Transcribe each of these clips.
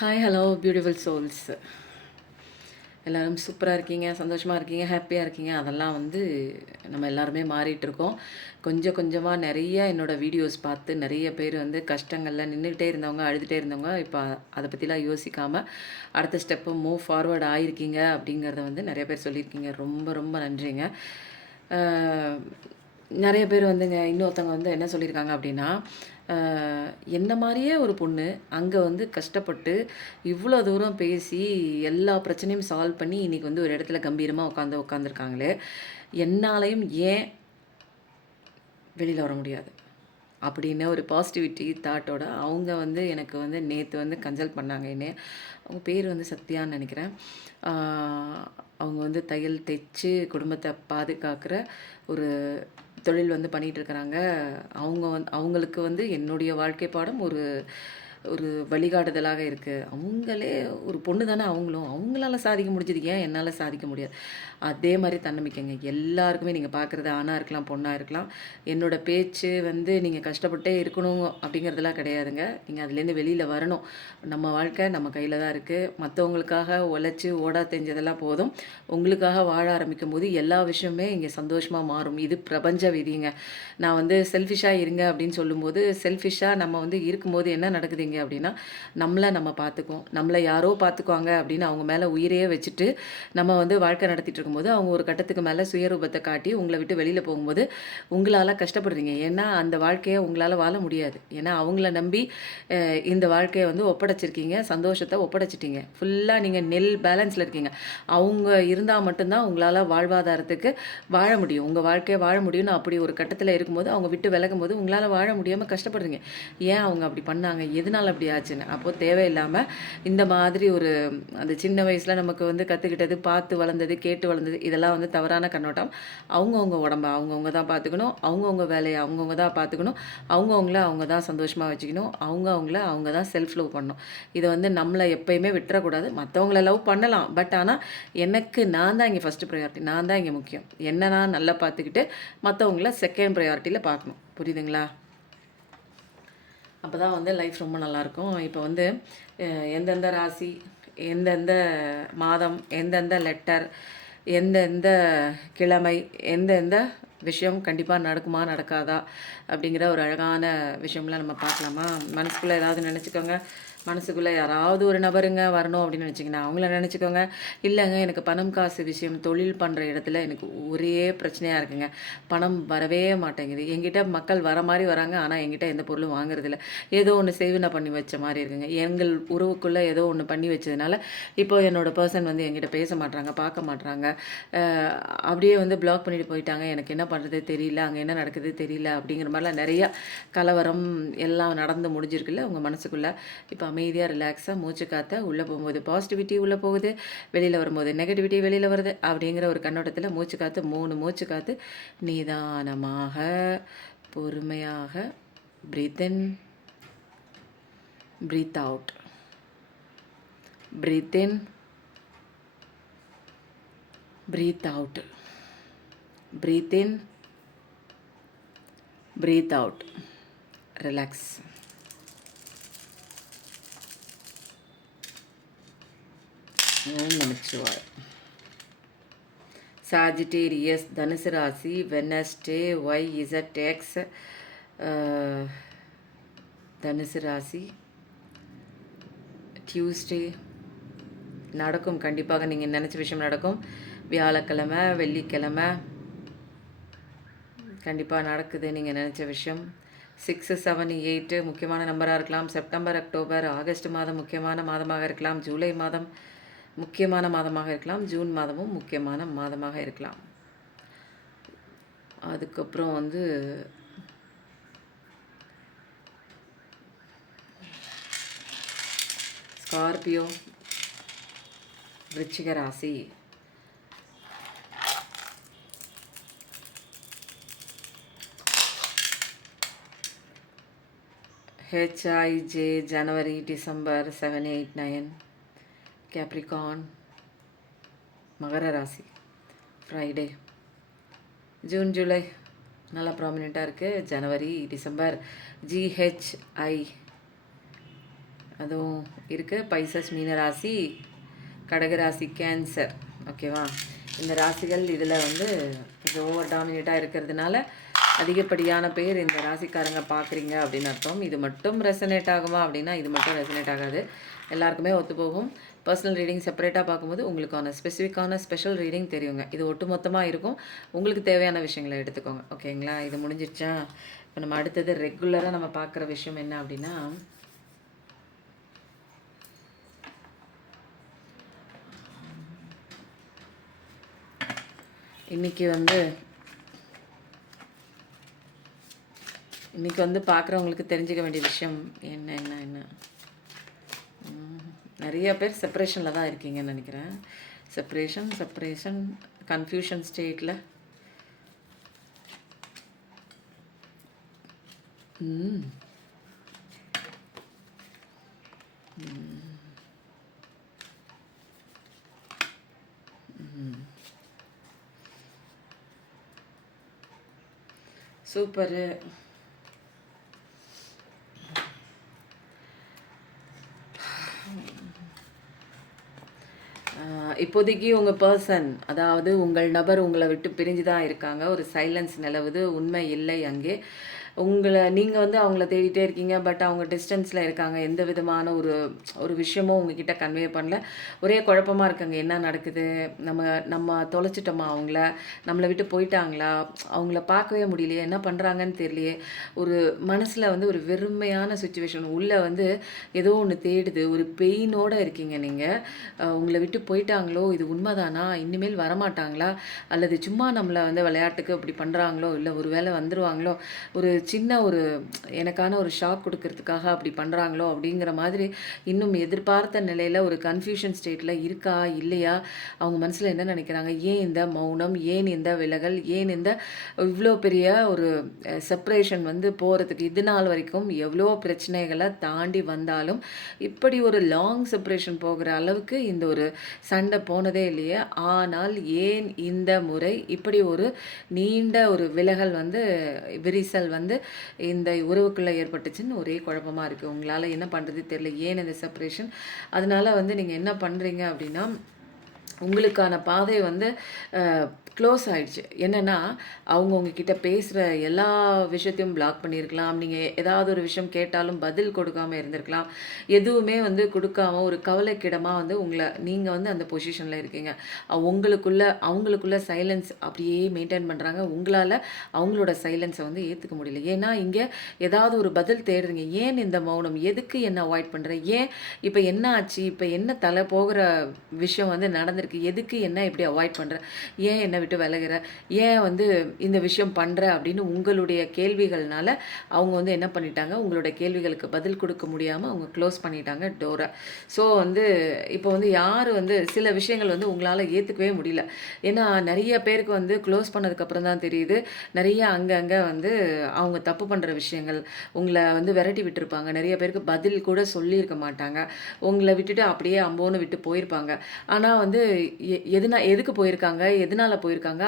Hi hello beautiful souls. எல்லோரும் சூப்பராக இருக்கீங்க, சந்தோஷமாக இருக்கீங்க, ஹாப்பியாக இருக்கீங்க. அதெல்லாம் வந்து நம்ம எல்லாருமே மாறிட்டுருக்கோம். கொஞ்சம் கொஞ்சமாக நிறைய என்னோடய வீடியோஸ் பார்த்து நிறைய பேர் வந்து கஷ்டங்களில் நின்றுக்கிட்டே இருந்தவங்க, அழுதுகிட்டே இருந்தவங்க, இப்போ அதை பற்றிலாம் யோசிக்காமல் அடுத்த ஸ்டெப்பு மூவ் ஃபார்வர்ட் ஆகிருக்கீங்க அப்படிங்கிறத வந்து நிறைய பேர் சொல்லியிருக்கீங்க. ரொம்ப ரொம்ப நன்றிங்க. நிறைய பேர் வந்துங்க இன்னொருத்தவங்க வந்து என்ன சொல்லியிருக்காங்க அப்படின்னா, என்ன மாதிரியே ஒரு பொண்ணு அங்கே வந்து கஷ்டப்பட்டு இவ்வளோ தூரம் பேசி எல்லா பிரச்சனையும் சால்வ் பண்ணி இன்றைக்கி வந்து ஒரு இடத்துல கம்பீரமாக உட்காந்துருக்காங்களே, என்னாலையும் ஏன் வெளியில் வர முடியாது அப்படின்னு ஒரு பாசிட்டிவிட்டி தாட்டோட அவங்க வந்து எனக்கு வந்து நேற்று வந்து கன்சல்ட் பண்ணாங்க. என்ன அவங்க பேர் வந்து சத்யான்னு நினைக்கிறேன். அவங்க வந்து தையல் தைச்சு குடும்பத்தை பாதுகாக்கிற ஒரு தொழில் வந்து பண்ணிகிட்ருக்கிறாங்க. அவங்களுக்கு வந்து என்னுடைய வாழ்க்கை பாடம் ஒரு ஒரு வழிகாட்டுதலாக இருக்குது. அவங்களே ஒரு பொண்ணு தானே, அவங்களால சாதிக்க முடிஞ்சது ஏன் என்னால் சாதிக்க முடியாது? அதே மாதிரி தன்னம்பிக்கைங்க எல்லாருக்குமே. நீங்கள் பார்க்குறது ஆணாக இருக்கலாம், பொண்ணாக இருக்கலாம். என்னோடய பேச்சு வந்து நீங்கள் கஷ்டப்பட்டே இருக்கணும் அப்படிங்கிறதெல்லாம் கிடையாதுங்க. நீங்கள் அதுலேருந்து வெளியில் வரணும். நம்ம வாழ்க்கை நம்ம கையில் தான் இருக்குது. மற்றவங்களுக்காக உழைச்சி ஓடா தெரிஞ்சதெல்லாம் போதும். உங்களுக்காக வாழ ஆரம்பிக்கும் போது எல்லா விஷயமே இங்கே சந்தோஷமாக மாறும். இது பிரபஞ்ச விதிங்க. நான் வந்து செல்ஃபிஷாக இருங்க அப்படின்னு சொல்லும்போது, செல்ஃபிஷாக நம்ம வந்து இருக்கும்போது என்ன நடக்குதுங்க அப்படின்னா, நம்மளை நம்ம பார்த்துக்குவோம். நம்மளை யாரோ பார்த்துக்குவாங்க அப்படின்னு அவங்க மேலே உயிரையே வச்சுட்டு நம்ம வந்து வாழ்க்கை நடத்திட்டு இருக்கும்போது, அவங்க ஒரு கட்டத்துக்கு மேலே சுயரூபத்தை காட்டி உங்களை விட்டு வெளியில் போகும்போது உங்களால் கஷ்டப்படுறீங்க. ஏன்னா அந்த வாழ்க்கையை உங்களால் வாழ முடியாது. ஏன்னா அவங்கள நம்பி இந்த வாழ்க்கையை வந்து ஒப்படைச்சிருக்கீங்க, சந்தோஷத்தை ஒப்படைச்சிட்டீங்க. ஃபுல்லாக நீங்கள் நெல் பேலன்ஸில் இருக்கீங்க. அவங்க இருந்தால் மட்டும்தான் உங்களால் வாழ்வாதாரத்துக்கு வாழ முடியும், உங்கள் வாழ்க்கையை வாழ முடியும்னு அப்படி ஒரு கட்டத்தில் இருக்கும்போது அவங்க விட்டு விலகும் போது உங்களால் வாழ முடியாமல் கஷ்டப்படுறீங்க. ஏன் அவங்க அப்படி பண்ணாங்க, எதனால அப்படி ஆச்சுன்னு. அப்போது தேவையில்லாமல் இந்த மாதிரி ஒரு அந்த சின்ன வயசில் நமக்கு வந்து கற்றுக்கிட்டது, பார்த்து வளர்ந்தது, கேட்டு வளர்ந்தது, இதெல்லாம் வந்து தவறான கண்ணோட்டம். அவங்கவுங்க உடம்ப அவங்கவுங்க தான் பார்த்துக்கணும், அவங்கவுங்க வேலையை அவங்கவுங்க தான் பார்த்துக்கணும், அவங்கவுங்கள அவங்க தான் சந்தோஷமாக வச்சுக்கணும், அவங்கவுங்கள அவங்க தான் செல்ஃப் லவ் பண்ணணும். இதை வந்து நம்மளை எப்பயுமே விட்டுறக்கூடாது. மற்றவங்கள லவ் பண்ணலாம், பட் ஆனால் எனக்கு நான் தான் இங்கே ஃபஸ்ட்டு ப்ரையாரிட்டி, நான் தான் இங்கே முக்கியம். என்ன நான் நல்லா பார்த்துக்கிட்டு மற்றவங்கள செகண்ட் ப்ரையாரிட்டியில் பார்க்கணும். புரியுதுங்களா? அப்போ தான் வந்து லைஃப் ரொம்ப நல்லாயிருக்கும். இப்போ வந்து எந்தெந்த ராசி, எந்தெந்த மாதம், எந்தெந்த லெட்டர், எந்தெந்த கிழமை, எந்தெந்த விஷயம் கண்டிப்பாக நடக்குமா நடக்காதா அப்படிங்கிற ஒரு அழகான விஷயம்லாம் நம்ம பார்க்கலாமா? மனசுக்குள்ளே ஏதாவது நினச்சிக்கோங்க. மனசுக்குள்ளே யாராவது ஒரு நபருங்க வரணும் அப்படின்னு நினச்சிங்கன்னா அவங்கள நினச்சிக்கோங்க. இல்லைங்க எனக்கு பணம் காசு விஷயம், தொழில் பண்ணுற இடத்துல எனக்கு ஒரே பிரச்சனையாக இருக்குங்க, பணம் வரவே மாட்டேங்குது. என்கிட்ட மக்கள் வர மாதிரி வராங்க, ஆனால் என்கிட்ட எந்த பொருளும் வாங்குறதில்ல. ஏதோ ஒன்று சேவனை பண்ணி வச்ச மாதிரி இருக்குங்க. எங்கள் உறவுக்குள்ளே ஏதோ ஒன்று பண்ணி வச்சதுனால இப்போ என்னோடய பர்சன் வந்து என்கிட்ட பேச மாட்டாங்க, பார்க்க மாட்டாங்க, அப்படியே வந்து பிளாக் பண்ணிட்டு போயிட்டாங்க. எனக்கு என்ன பண்ணுறது தெரியல, அங்கே என்ன நடக்குது தெரியல அப்படிங்கிற மாதிரிலாம் நிறையா கலவரம் எல்லாம் நடந்து முடிஞ்சிருக்குல்ல உங்கள் மனசுக்குள்ளே. இப்போ அமைதியாக ரிலாக்ஸாக மூச்சு காற்ற உள்ளே போகும்போது பாசிட்டிவிட்டி உள்ளே போகுது, வெளியில் வரும்போது நெகட்டிவிட்டி வெளியில் வருது அப்படிங்கிற ஒரு கண்ணோட்டத்தில் மூச்சு காற்று 3 மூச்சு காற்று நிதானமாக பொறுமையாக பிரீத் இன், பிரீத் அவுட், பிரீத் இன், பிரீத் அவுட், பிரீத் இன், பிரீத் அவுட், ரிலாக்ஸ். ஓம் நமச்சிவாய். சாஜிட்டேரியஸ் தனுசு ராசி, வெனஸ்டே YZX தனுசு ராசி, டியூஸ்டே நடக்கும். கண்டிப்பாக நீங்கள் நினச்ச விஷயம் நடக்கும். வியாழக்கிழமை, வெள்ளிக்கிழமை கண்டிப்பாக நடக்குது நீங்கள் நினச்ச விஷயம். 6, 7, 8 முக்கியமான நம்பராக இருக்கலாம். செப்டம்பர், அக்டோபர், ஆகஸ்ட் மாதம் முக்கியமான மாதமாக இருக்கலாம். ஜூலை மாதம் முக்கியமான மாதமாக இருக்கலாம். ஜூன் மாதமும் முக்கியமான மாதமாக இருக்கலாம். அதுக்கப்புறம் வந்து ஸ்கார்பியோ, விருச்சிக ராசி, HIJ ஜனவரி, டிசம்பர் 7, 8, 9, கேப்ரிகான், மகர ராசி, ஃப்ரைடே, ஜூன் ஜூலை நல்லா ப்ராமினெண்ட்டாக இருக்குது. ஜனவரி, டிசம்பர் GHI அதுவும் இருக்குது. பைசஸ், மீனராசி, கடகராசி, கேன்சர். ஓகேவா? இந்த ராசிகள் இதில் வந்து கொஞ்சம் ஓவர் டாமினேட்டாக இருக்கிறதுனால அதிகப்படியான பேர் இந்த ராசிக்காரங்க பார்க்குறீங்க அப்படின்னு அர்த்தம். இது மட்டும் ரெசனேட் ஆகுமா அப்படின்னா இது மட்டும் ரெசனேட் ஆகாது, எல்லாருக்குமே ஒத்துப்போகும். பர்சனல் ரீடிங் செப்பரேட்டாக பார்க்கும்போது உங்களுக்கான ஸ்பெசிஃபிக்கான ஸ்பெஷல் ரீடிங் தெரியுங்க. இது ஒட்டுமொத்தமாக இருக்கும். உங்களுக்கு தேவையான விஷயங்களை எடுத்துக்கோங்க. ஓகேங்களா? இது முடிஞ்சிடுச்சா? இப்போ நம்ம அடுத்தது ரெகுலராக நம்ம பார்க்குற விஷயம் என்ன அப்படின்னா, இன்றைக்கி வந்து பார்க்குறவங்களுக்கு தெரிஞ்சுக்க வேண்டிய விஷயம் என்ன நிறைய பேர் செப்பரேஷனில் தான் இருக்கீங்கன்னு நினைக்கிறேன். செப்பரேஷன் கன்ஃபியூஷன் ஸ்டேட்டில் சூப்பரு. இப்போதைக்கு உங்கள் பர்சன், அதாவது உங்கள் நபர் உங்களை விட்டு பிரிஞ்சு தான் இருக்காங்க. ஒரு சைலன்ஸ் நிலவுது, உண்மை இல்லை அங்கே. நீங்கள் வந்து அவங்கள தேடிட்டே இருக்கீங்க. பட் அவங்க டிஸ்டன்ஸில் இருக்காங்க. எந்த விதமான ஒரு விஷயமும் உங்ககிட்ட கன்வே பண்ணல. ஒரே குழப்பமாக இருக்காங்க. என்ன நடக்குது? நம்ம தொலைச்சிட்டோமா அவங்கள? நம்மளை விட்டு போயிட்டாங்களா? அவங்கள பார்க்கவே முடியலையே, என்ன பண்ணுறாங்கன்னு தெரியலையே. ஒரு மனசில் வந்து ஒரு வெறுமையான சுச்சுவேஷன். உள்ளே வந்து ஏதோ ஒன்று தேடுது. ஒரு பெயினோடு இருக்கீங்க நீங்கள். உங்களை விட்டு போயிட்டாங்களோ, இது உண்மைதானா? இனிமேல் வரமாட்டாங்களா? அல்லது சும்மா நம்மளை வந்து விளையாட்டுக்கு இப்படி பண்ணுறாங்களோ, இல்லை ஒரு வேளை வந்துடுவாங்களோ, ஒரு சின்ன எனக்கான ஒரு ஷாக் கொடுக்கறதுக்காக அப்படி பண்ணுறாங்களோ அப்படிங்கிற மாதிரி இன்னும் எதிர்பார்த்த நிலையில் ஒரு கன்ஃபியூஷன் ஸ்டேட்டில் இருக்கா இல்லையா? அவங்க மனசில் என்ன நினைக்கிறாங்க? ஏன் இந்த மௌனம்? ஏன் இந்த விலகல்? ஏன் இந்த இவ்வளோ பெரிய ஒரு செப்பரேஷன் வந்து போகிறதுக்கு இது நாள் வரைக்கும் எவ்வளோ பிரச்சனைகளை தாண்டி வந்தாலும் இப்படி ஒரு லாங் செப்பரேஷன் போகிற அளவுக்கு இந்த ஒரு சண்டை போனதே இல்லையே. ஆனால் ஏன் இந்த முறை இப்படி ஒரு நீண்ட ஒரு விலகல் வந்து விரிசல் வந்து இந்த உறவுக்குள்ளே ஏற்பட்டுச்சுன்னு ஒரே குழப்பமாக இருக்குது. உங்களால் என்ன பண்ணுறது தெரியல. ஏன் இந்த செப்பரேஷன்? அதனால் வந்து நீங்கள் என்ன பண்ணுறீங்க அப்படின்னா, உங்களுக்கான பாதை வந்து க்ளோஸ் ஆகிடுச்சு. என்னென்னா, அவங்க உங்ககிட்ட பேசுகிற எல்லா விஷயத்தையும் பிளாக் பண்ணியிருக்கலாம். நீங்கள் ஏதாவது ஒரு விஷயம் கேட்டாலும் பதில் கொடுக்காமல் இருந்திருக்கலாம். எதுவுமே வந்து கொடுக்காம ஒரு கவலைக்கிடமாக வந்து நீங்கள் வந்து அந்த பொசிஷனில் இருக்கீங்க. அவங்களுக்குள்ள சைலன்ஸ் அப்படியே மெயின்டைன் பண்ணுறாங்க. உங்களால் அவங்களோட சைலன்ஸை வந்து ஏற்றுக்க முடியல. ஏன்னா இங்கே ஏதாவது ஒரு பதில் தேடுறீங்க. ஏன் இந்த மௌனம்? எதுக்கு என்ன அவாய்ட் பண்ணுற? ஏன் இப்போ என்ன ஆச்சு? இப்போ என்ன தலை போகிற விஷயம் வந்து நடந்திருக்கு? எதுக்கு என்ன இப்படி அவாய்ட் பண்ணுற? ஏன் என்னை விட்டு விலகிற? ஏன் வந்து இந்த விஷயம் பண்ணுற அப்படின்னு உங்களுடைய கேள்விகள்னால அவங்க வந்து என்ன பண்ணிட்டாங்க, உங்களுடைய கேள்விகளுக்கு பதில் கொடுக்க முடியாமல் அவங்க க்ளோஸ் பண்ணிட்டாங்க டோரை. ஸோ வந்து இப்போ வந்து யார் வந்து சில விஷயங்கள் வந்து உங்களால் ஏற்றுக்கவே முடியல. ஏன்னா நிறைய பேருக்கு வந்து க்ளோஸ் பண்ணதுக்கப்புறம் தான் தெரியுது, நிறைய அங்கங்கே வந்து அவங்க தப்பு பண்ணுற விஷயங்கள். உங்களை வந்து விரட்டி விட்டுருப்பாங்க. நிறைய பேருக்கு பதில் கூட சொல்லியிருக்க மாட்டாங்க. உங்களை விட்டுட்டு அப்படியே அம்போன்னு விட்டு போயிருப்பாங்க. ஆனால் வந்து எதுக்கு போயிருக்காங்க, எதனால் போயிருக்காங்க,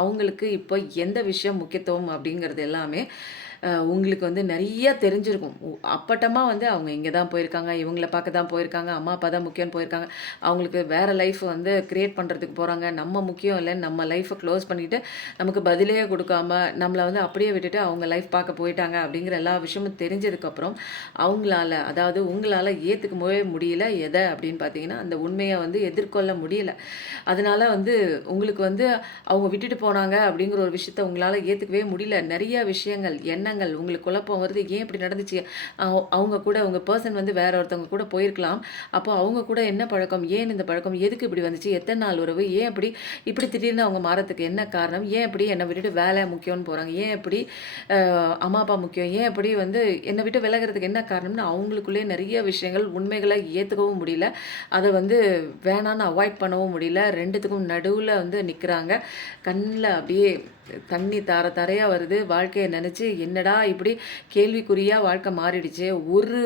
அவங்களுக்கு இப்போ எந்த விஷயம் முக்கியத்துவம் அப்படிங்கிறது எல்லாமே உங்களுக்கு வந்து நிறைய தெரிஞ்சிருக்கும். அப்பட்டமாக வந்து அவங்க இங்கே தான் போயிருக்காங்க, இவங்கள பார்க்க தான் போயிருக்காங்க, அம்மா அப்பா தான் முக்கியம்னு போயிருக்காங்க. அவங்களுக்கு வேறு லைஃப் வந்து க்ரியேட் பண்ணுறதுக்கு போகிறாங்க. நம்ம முக்கியம் இல்லைன்னு நம்ம லைஃப்பை க்ளோஸ் பண்ணிவிட்டு நமக்கு பதிலே கொடுக்காம நம்மளை வந்து அப்படியே விட்டுட்டு அவங்க லைஃப் பார்க்க போயிட்டாங்க அப்படிங்கிற எல்லா விஷயமும் தெரிஞ்சதுக்கப்புறம் அதாவது உங்களால் ஏற்றுக்கவே முடியல. எதை அப்படின்னு பார்த்தீங்கன்னா, அந்த உண்மையை வந்து எதிர்கொள்ள முடியல. அதனால் வந்து உங்களுக்கு வந்து அவங்க விட்டுட்டு போனாங்க அப்படிங்கிற ஒரு விஷயத்த உங்களால் ஏற்றுக்கவே முடியல. நிறைய விஷயங்கள் எண்ணங்கள் உங்களுக்கு குழப்பம் வருது. ஏன் இப்படி நடந்துச்சு? அவங்க கூட உங்கள் பர்சன் வந்து வேற ஒருத்தவங்க கூட போயிருக்கலாம். அப்போ அவங்க கூட என்ன பழக்கம்? ஏன் இந்த பழக்கம்? எதுக்கு இப்படி வந்துச்சு? எத்தனை நாள் உறவு? ஏன் இப்படி திடீர்னு அவங்க மாறத்துக்கு என்ன காரணம்? ஏன் இப்படி என்னை விட்டுட்டு வேலை முக்கியம்னு போகிறாங்க? ஏன் இப்படி அம்மா அப்பா முக்கியம்? ஏன் இப்படி வந்து என்னை விட்டு விலகிறதுக்கு என்ன காரணம்னு அவங்களுக்குள்ளே நிறைய விஷயங்கள், உண்மைகளை ஏற்றுக்கவும் முடியல. அதை வந்து வேணான்னு அவாய்ட் பண்ணவும் முடியல. ரெண்டுத்துக்கும் நடுவில் வந்து நிற்கிறாங்க. கண்ணில் அப்படியே தண்ணி தார தாரையா வருது. வாழ்க்கைய நெனச்சு என்னடா இப்படி கேள்விக்குறியா வாழ்க்கை மாறிடுச்சே! ஒரு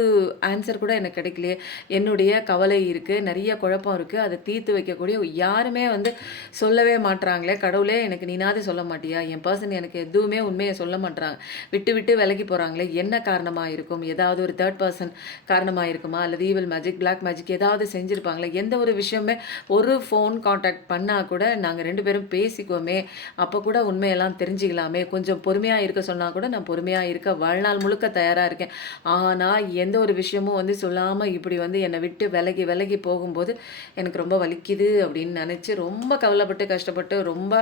ஆன்சர் கூட எனக்கு கிடைக்கலையே! என்னுடைய கவலை இருக்கு. நெறைய குழப்பம் இருக்கு. அத தீர்த்து வைக்கக்கூடிய யாருமே வந்து சொல்லவே மாட்றாங்களே! கடவுளே எனக்கு நீனாவது சொல்ல மாட்டியா? என் பர்சன் எனக்கு எதுவுமே உண்மைய சொல்ல மாட்றாங்க. விட்டு விட்டு விலகி போறாங்களே! என்ன காரணமா இருக்கும்? ஏதாவது ஒரு தேர்ட் பெர்சன் காரணமா இருக்குமா? அல்லது ஈவில் மேஜிக், பிளாக் மேஜிக் ஏதாவது செஞ்சிருப்பாங்களா? எந்த ஒரு விஷயமுமே ஒரு ஃபோன் கான்டாக்ட் பண்ணா கூட நாங்க 2 பேரும் பேசிக்குவோமே! அப்போ கூட உண்மையெல்லாம் தெரிஞ்சுக்கலாமே! கொஞ்சம் பொறுமையா இருக்க சொன்னா கூட நான் பொறுமையா இருக்க வாழ்நாள் முழுக்க தயாரா இருக்கேன். ஆனா, எந்த ஒரு விஷயமும் வந்து சொல்லாம இப்படி வந்து என்னை விட்டு விலகி விலகி போகும்போது, எனக்கு ரொம்ப வலிக்குது அப்படின்னு நெனச்சு ரொம்ப கவலைப்பட்டு, கஷ்டப்பட்டு ரொம்ப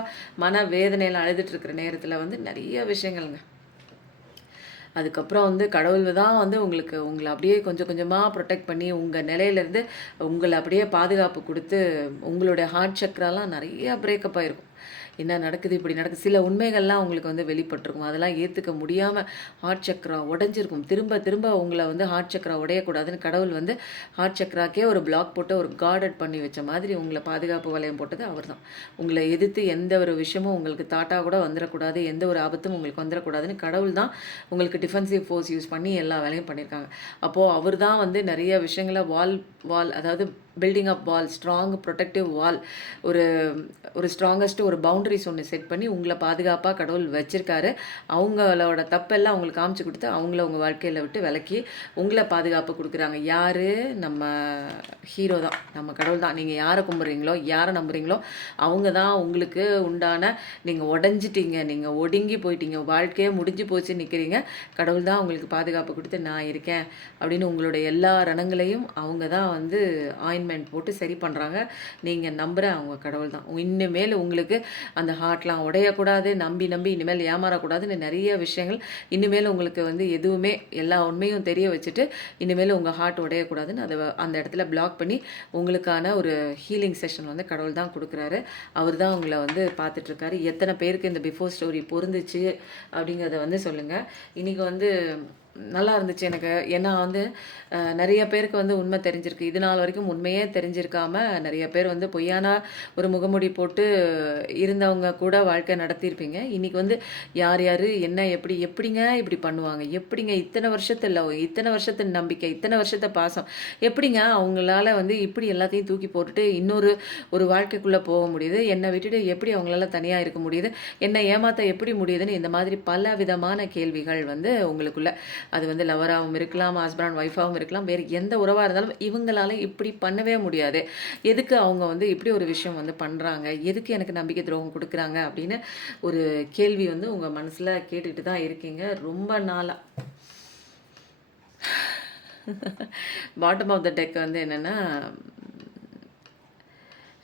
மன வேதனையில அழுதுட்டு இருக்கிற நேரத்தில வந்து நெறைய விஷயங்கள்ங்க. அதுக்கப்புறம் வந்து கடவுள் தான் வந்து உங்கள அப்படியே கொஞ்சம் கொஞ்சமா புரொடெக்ட் பண்ணி, உங்க நிலையிலேருந்து உங்கள அப்படியே பாதுகாப்பு குடுத்து, உங்களுடைய ஹார்ட் சக்ராலாம் நெறைய பிரேக்கப் ஆயிருக்கும். என்ன நடக்குது? இப்படி நடக்குது. சில உண்மைகள்லாம் உங்களுக்கு வந்து வெளிப்பட்டுருக்கும். அதெல்லாம் ஏத்துக்க முடியாம ஹார்ட் சக்ரா உடைஞ்சிருக்கும். திரும்ப திரும்ப உங்கள வந்து ஹார்ட் சக்ரா உடையக்கூடாதுன்னு கடவுள் வந்து ஹார்ட் சக்ராக்கே ஒரு பிளாக் போட்டு ஒரு கார்டட் பண்ணி வச்ச மாதிரி உங்கள பாதுகாப்பு வளையம் போட்டது அவர்தான். உங்கள எதிர்த்து எந்த ஒரு விஷயமும் உங்களுக்கு தாட்டா கூட வந்துரக்கூடாது. எந்த ஒரு ஆபத்தும் உங்களுக்கு வந்துரக்கூடாதுன்னு கடவுள் தான் உங்களுக்கு டிஃபென்சிவ் ஃபோர்ஸ் யூஸ் பண்ணி எல்லா வேலையும் பண்ணியிருக்காங்க. அப்போ அவர் தான் வந்து நெறைய விஷயங்கள வால் வால் அதாவது பில்டிங் அப் வால், ஸ்ட்ராங் புரொடெக்டிவ் வால் ஒரு ஒரு ஸ்ட்ராங்கஸ்ட் ஒரு பவுண்டரிஸ் ஒண்ணு செட் பண்ணி உங்கள பாதுகாப்பா கடவுள் வச்சிருக்காரு. அவங்களோட தப்பெல்லாம் அவங்களுக்கு காமிச்சு குடுத்து, அவங்கள உங்க வாழ்க்கையில விட்டு விலக்கி, உங்கள பாதுகாப்பு குடுக்குறாங்க. யாரு? நம்ம ஹீரோ தான். நம்ம கடவுள் தான். நீங்க யார கும்பிடுறீங்களோ, யார நம்புறீங்களோ, அவங்க தான் உங்களுக்கு உண்டான நீங்க உடைஞ்சிட்டீங்க. நீங்க ஒடுங்கி போயிட்டீங்க. வாழ்க்கையே முடிஞ்சு போச்சுன்னு நிக்கிறீங்க. கடவுள் தான் உங்களுக்கு பாதுகாப்பு குடுத்து, நான் இருக்கேன் அப்படின்னு உங்களுடைய எல்லா ரணங்களையும் அவங்க தான் வந்து ஆயின்மென்ட் போட்டு சரி பண்றாங்க. நீங்க நம்புற அவங்க கடவுள் தான். இனிமேல் உங்களுக்கு அந்த ஹார்ட்லாம் உடையக்கூடாது. நம்பி நம்பி இனிமேல் ஏமாறக்கூடாதுன்னு நெறைய விஷயங்கள் இனிமேல் உங்களுக்கு வந்து எதுவுமே எல்லா உண்மையும் தெரிய வச்சுட்டு, இனிமேல் உங்க ஹார்ட் உடையக்கூடாதுன்னு அந்த இடத்துல பிளாக் பண்ணி, உங்களுக்கான ஒரு ஹீலிங் செஷன் வந்து கடவுள் தான் குடுக்குறாரு. அவர் தான் உங்கள வந்து பார்த்துட்ருக்காரு. எத்தன பேருக்கு இந்த பிஃபோர் ஸ்டோரி பொருந்துச்சு அப்படிங்கிறத வந்து சொல்லுங்க. இன்னைக்கு வந்து நல்லா இருந்துச்சு எனக்கு. ஏன்னா வந்து நெறைய பேருக்கு வந்து உண்மை தெரிஞ்சிருக்கு. இது நாள் வரைக்கும் உண்மையே தெரிஞ்சிருக்காம நெறைய பேர் வந்து பொய்யான ஒரு முகமூடி போட்டு இருந்தவங்க கூட வாழ்க்கை நடத்தியிருப்பீங்க. இன்னைக்கு வந்து யார் யாரு என்ன எப்படி எப்படிங்க இப்படி பண்ணுவாங்க? எப்படிங்க இத்தனை வருஷத்து லவ், இத்தனை வருஷத்து நம்பிக்கை, இத்தனை வருஷத்த பாசம் எப்படிங்க அவங்களால வந்து இப்படி எல்லாத்தையும் தூக்கி போட்டுட்டு இன்னொரு ஒரு வாழ்க்கைக்குள்ள போக முடியுது? என்ன விட்டுட்டு எப்படி அவங்களால தனியா இருக்க முடியுது? என்ன ஏமாத்த எப்படி முடியுதுன்னு இந்த மாதிரி பல விதமான கேள்விகள் வந்து உங்களுக்குள்ள அது வந்து லவராகவும் இருக்கலாம், ஹஸ்பண்ட் அண்ட் ஒய்ஃபாகவும் இருக்கலாம். வேறு எந்த உறவா இருந்தாலும் இவங்களால இப்படி பண்ணவே முடியாது. எதுக்கு அவங்க வந்து இப்படி ஒரு விஷயம் வந்து பண்றாங்க? எதுக்கு எனக்கு நம்பிக்கை துரோகம் குடுக்குறாங்க? அப்படின்னு ஒரு கேள்வி வந்து உங்க மனசுல கேட்டுட்டு தான் இருக்கீங்க ரொம்ப நாளா. பாட்டம் ஆஃப் த டெக் வந்து என்னன்னா,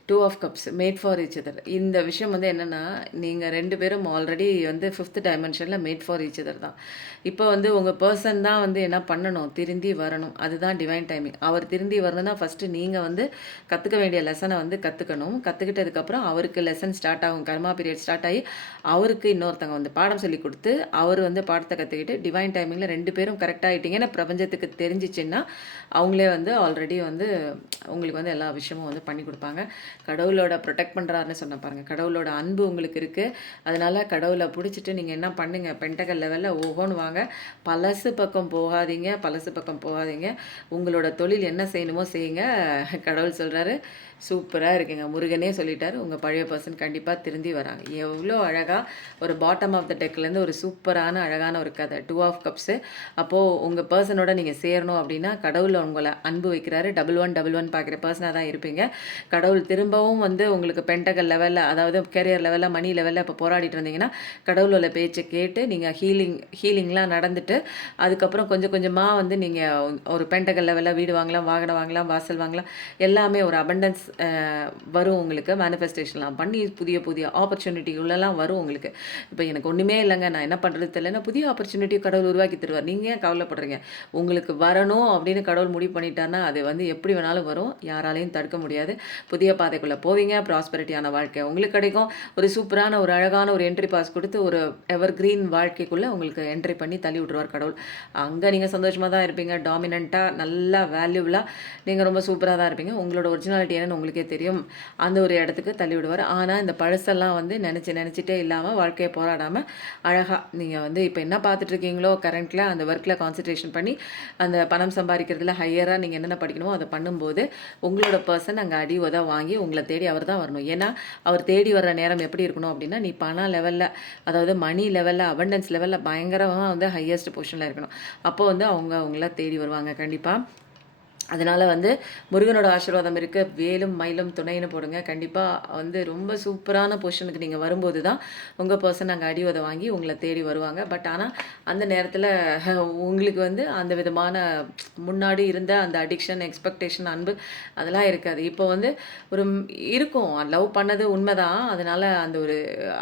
2 of cups made for each other. இந்த விஷயம் வந்து என்னன்னா, நீங்க 2 பேரும் ஆல்ரெடி வந்து 5த் டைமென்ஷன்ல மேட் ஃபார் ஈச் அதர் தான். இப்போ வந்து உங்க பெர்சன் தான் வந்து என்ன பண்ணணும்? திருந்தி வரணும். அதுதான் டிவைன் டைமிங். அவர் திருந்தி வரணும்னா ஃபர்ஸ்ட்டு நீங்க வந்து கத்துக்க வேண்டிய லெசன வந்து கத்துக்கணும். கத்துக்கிட்டதுக்கப்புறம் அவருக்கு லெசன் ஸ்டார்ட் ஆகும். கர்மா பீரியட் ஸ்டார்ட் ஆகி, அவருக்கு இன்னொருத்தங்க வந்து பாடம் சொல்லிக் குடுத்து, அவர் வந்து பாடத்த கத்துக்கிட்டு டிவைன் டைமிங்ல 2 பேரும் கரெக்ட் ஆயிட்டீங்கன்னு பிரபஞ்சத்துக்கு தெரிஞ்சுச்சுன்னா, அவங்களே வந்து ஆல்ரெடி வந்து உங்களுக்கு வந்து எல்லா விஷயமும் வந்து பண்ணி குடுப்பாங்க. கடவுளோட ப்ரொடெக்ட் பண்ணுறாருன்னு சொன்ன பாருங்க. கடவுளோட அன்பு உங்களுக்கு இருக்குது. அதனால கடவுளை பிடிச்சிட்டு நீங்கள் என்ன பண்ணுங்க, பென்டகல் லெவலில் ஓஹோன்னு வாங்க. பழசு பக்கம் போகாதீங்க, பழசு பக்கம் போகாதீங்க. உங்களோட தொழில் என்ன செய்யணுமோ செய்யுங்க. கடவுள் சொல்கிறாரு, சூப்பராக இருக்குங்க. முருகனே சொல்லிட்டாரு, உங்கள் பழைய பர்சன் கண்டிப்பாக திருந்தி வராங்க. எவ்வளோ அழகாக ஒரு பாட்டம் ஆஃப் த டெக்லேருந்து ஒரு சூப்பரான அழகான ஒரு கதை 2 ஆஃப் கப்ஸு. அப்போது உங்கள் பர்சனோட நீங்கள் சேரணும் அப்படின்னா கடவுள் உங்களை அன்பு வைக்கிறாரு. 1111 பார்க்குற பர்சனாக தான் இருப்பீங்க. கடவுள் திரும்பவும் வந்து உங்களுக்கு பென்டகல் லெவலில் அதாவது கேரியர் லெவலில் மணி லெவலில் இப்போ போராடிட்டு இருந்தீங்கன்னா கடவுளோட பேச்சை கேட்டு நீங்கள் ஹீலிங்லாம் நடந்துட்டு அதுக்கப்புறம் கொஞ்சம் கொஞ்சமாக வந்து நீங்கள் ஒரு பென்டகல் லெவலில் வீடு வாங்கலாம், வாகனம் வாங்கலாம், வாசல் வாங்கலாம், எல்லாமே ஒரு அபண்டன்ஸ் வரும் உங்களுக்கு. மேனிஃபெஸ்டேஷன்லாம் பண்ணி புதிய புதிய ஆப்பர்ச்சுனிட்டிகளெல்லாம் வரும் உங்களுக்கு. இப்போ எனக்கு ஒன்றுமே இல்லைங்க, நான் என்ன பண்ணுறது தெரியலன்னா புதிய ஆப்பர்ச்சுனிட்டி கடவுள் உருவாக்கி தருவார். நீங்கள் ஏன் கவலைப்படுறீங்க? உங்களுக்கு வரணும் அப்படின்னு கடவுள் முடிவு பண்ணிட்டாருன்னா அது வந்து எப்படி வேணாலும் வரும். யாராலையும் தடுக்க முடியாது. புதிய பாதை பாதைக்குள்ளே போவீங்க. ப்ராஸ்பெரிட்டியான வாழ்க்கை உங்களுக்கு கிடைக்கும். ஒரு சூப்பரான ஒரு அழகான ஒரு என்ட்ரி பாஸ் கொடுத்து ஒரு எவர் கிரீன் வாழ்க்கைக்குள்ளே உங்களுக்கு என்ட்ரி பண்ணி தள்ளி விட்டுருவார் கடவுள். அங்கே நீங்கள் சந்தோஷமாக தான் இருப்பீங்க. டாமினண்ட்டாக நல்லா வேல்யூபிளாக நீங்கள் ரொம்ப சூப்பராக தான் இருப்பீங்க. உங்களோட ஒரிஜினாலிட்டி என்னன்னு உங்களுக்கே தெரியும். அந்த ஒரு இடத்துக்கு தள்ளி விடுவார். ஆனால் இந்த பழசெல்லாம் வந்து நினச்சிட்டே இல்லாமல் வாழ்க்கையை போராடாமல் அழகாக நீங்கள் வந்து இப்போ என்ன பார்த்துட்ருக்கீங்களோ கரண்ட்டில் அந்த ஒர்க்கில் கான்சன்ட்ரேஷன் பண்ணி அந்த பணம் சம்பாதிக்கிறதுல ஹையராக நீங்கள் என்னென்ன படிக்கணுமோ அதை பண்ணும்போது உங்களோட பர்சன் அங்கே அடி உத வாங்கி உங்களை தேடி அவர் தான் வரணும். ஏன்னா அவர் தேடி வர்ற நேரம் எப்படி இருக்கணும் அப்படின்னா, நீ பண லெவலில், அதாவது மணி லெவலில், அபண்டன்ஸ் லெவலில் பயங்கரமாக வந்து ஹையஸ்ட் பொசிஷனில் இருக்கணும். அப்போ வந்து அவங்க அவங்கள தேடி வருவாங்க கண்டிப்பாக. அதனால் வந்து முருகனோட ஆசீர்வாதம் இருக்குது. வேலும் மயிலும் துணைன்னு போடுங்க. கண்டிப்பாக வந்து ரொம்ப சூப்பரான பொசிஷனுக்கு நீங்கள் வரும்போது தான் உங்கள் பர்சன் அங்கே அடி உத வாங்கி உங்களை தேடி வருவாங்க. பட் ஆனால் அந்த நேரத்தில் உங்களுக்கு வந்து அந்த விதமான முன்னாடி இருந்த அந்த அடிக்ஷன், எக்ஸ்பெக்டேஷன், அன்பு அதெல்லாம் இருக்காது. இப்போ வந்து ஒரு இருக்கும், லவ் பண்ணது உண்மைதான். அதனால் அந்த ஒரு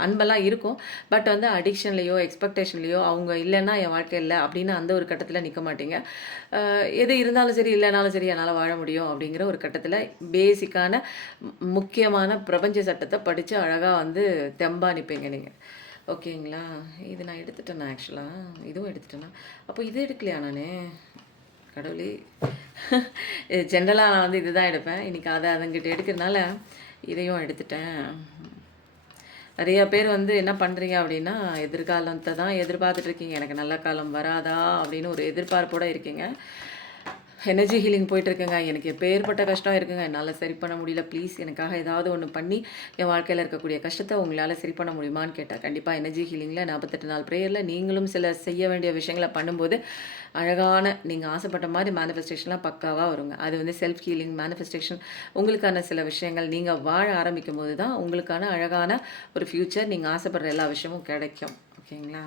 அன்பெல்லாம் இருக்கும். பட் வந்து அடிக்ஷன்லேயோ எக்ஸ்பெக்டேஷன்லேயோ அவங்க இல்லைன்னா என் வாழ்க்கை இல்லை அப்படின்னு அந்த ஒரு கட்டத்தில் நிற்க மாட்டீங்க. எது இருந்தாலும் சரி இல்லைனாலும் சரி என்னால் வாழ முடியும் அப்படிங்கிற ஒரு கட்டத்தில் பேசிக்கான முக்கியமான பிரபஞ்ச சட்டத்தை படித்து அழகாக வந்து தெம்பா நிற்பீங்க நீங்கள். ஓகேங்களா? இது நான் எடுத்துட்டேன்னா ஆக்சுவலாக இதுவும் எடுத்துட்டேன்னா அப்போ இது எடுக்கலையா நான்? கடவுளே, ஜென்ரலாக நான் வந்து இதுதான் எடுப்பேன். இன்றைக்கி அதுங்கிட்ட எடுக்கிறதுனால இதையும் எடுத்துட்டேன். நிறைய பேர் வந்து என்ன பண்ணுறீங்க அப்படின்னா, எதிர்காலத்தை தான் எதிர்பார்த்துட்ருக்கீங்க. எனக்கு நல்ல காலம் வராதா அப்படின்னு ஒரு எதிர்பார்ப்போடு இருக்கீங்க. எனர்ஜி ஹீலிங் போயிட்டுருக்குங்க. எனக்கு எப்பேற்பட்ட கஷ்டம் இருக்குங்க, என்னால் சரி பண்ண முடியல. ப்ளீஸ் எனக்காக ஏதாவது ஒன்று பண்ணி என் வாழ்க்கையில் இருக்கக்கூடிய கஷ்டத்தை உங்களால் சரி பண்ண முடியுமான்னு கேட்டால், கண்டிப்பாக எனர்ஜி ஹீலிங்கில் 48 நாள் ப்ரேயரில் நீங்களும் சில செய்ய வேண்டிய விஷயங்களை பண்ணும்போது அழகான நீங்கள் ஆசைப்பட்ட மாதிரி மேனிஃபெஸ்டேஷன்லாம் பக்காவாக வருங்க. அது வந்து செல்ஃப் ஹீலிங் மேனிஃபெஸ்டேஷன். உங்களுக்கான சில விஷயங்கள் நீங்கள் வாழ ஆரம்பிக்கும் போது தான் உங்களுக்கான அழகான ஒரு ஃப்யூச்சர், நீங்கள் ஆசைப்படுற எல்லா விஷயமும் கிடைக்கும். ஓகேங்களா?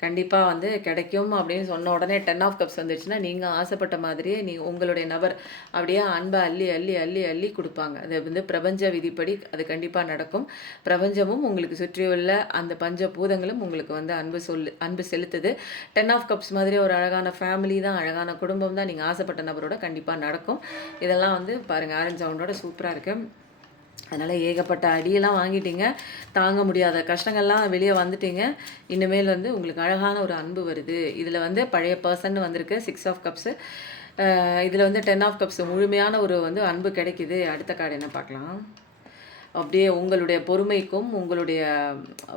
கண்டிப்பாக வந்து கிடைக்கும் அப்படின்னு சொன்ன உடனே 10 ஆஃப் கப்ஸ் வந்துடுச்சுன்னா, நீங்கள் ஆசைப்பட்ட மாதிரியே உங்களுடைய நபர் அப்படியே அன்பை அள்ளி அள்ளி அள்ளி அள்ளி கொடுப்பாங்க. அது வந்து பிரபஞ்ச விதிப்படி அது கண்டிப்பாக நடக்கும். பிரபஞ்சமும் உங்களுக்கு சுற்றியுள்ள அந்த பஞ்ச பூதங்களும் உங்களுக்கு வந்து அன்பு செலுத்துது. 10 ஆஃப் கப்ஸ் மாதிரி ஒரு அழகான ஃபேமிலி தான், அழகான குடும்பம் தான் நீங்கள் ஆசைப்பட்ட நபரோட கண்டிப்பாக நடக்கும். இதெல்லாம் வந்து பாருங்கள், ஆரஞ்சு சவுண்டோட சூப்பராக இருக்குது. அதனால் ஏகப்பட்ட அடியெல்லாம் வாங்கிட்டீங்க. தாங்க முடியாத கஷ்டங்கள்லாம் வெளியே வந்துட்டீங்க. இனிமேல் வந்து உங்களுக்கு அழகான ஒரு அன்பு வருது. இதில் வந்து பழைய பர்சன் வந்திருக்கு 6 ஆஃப் கப்ஸு. இதில் வந்து 10 ஆஃப் கப்ஸ் முழுமையான ஒரு வந்து அன்பு கிடைக்குது. அடுத்த கார்டு என்ன பார்க்கலாம்? அப்படியே உங்களுடைய பொறுமைக்கும் உங்களுடைய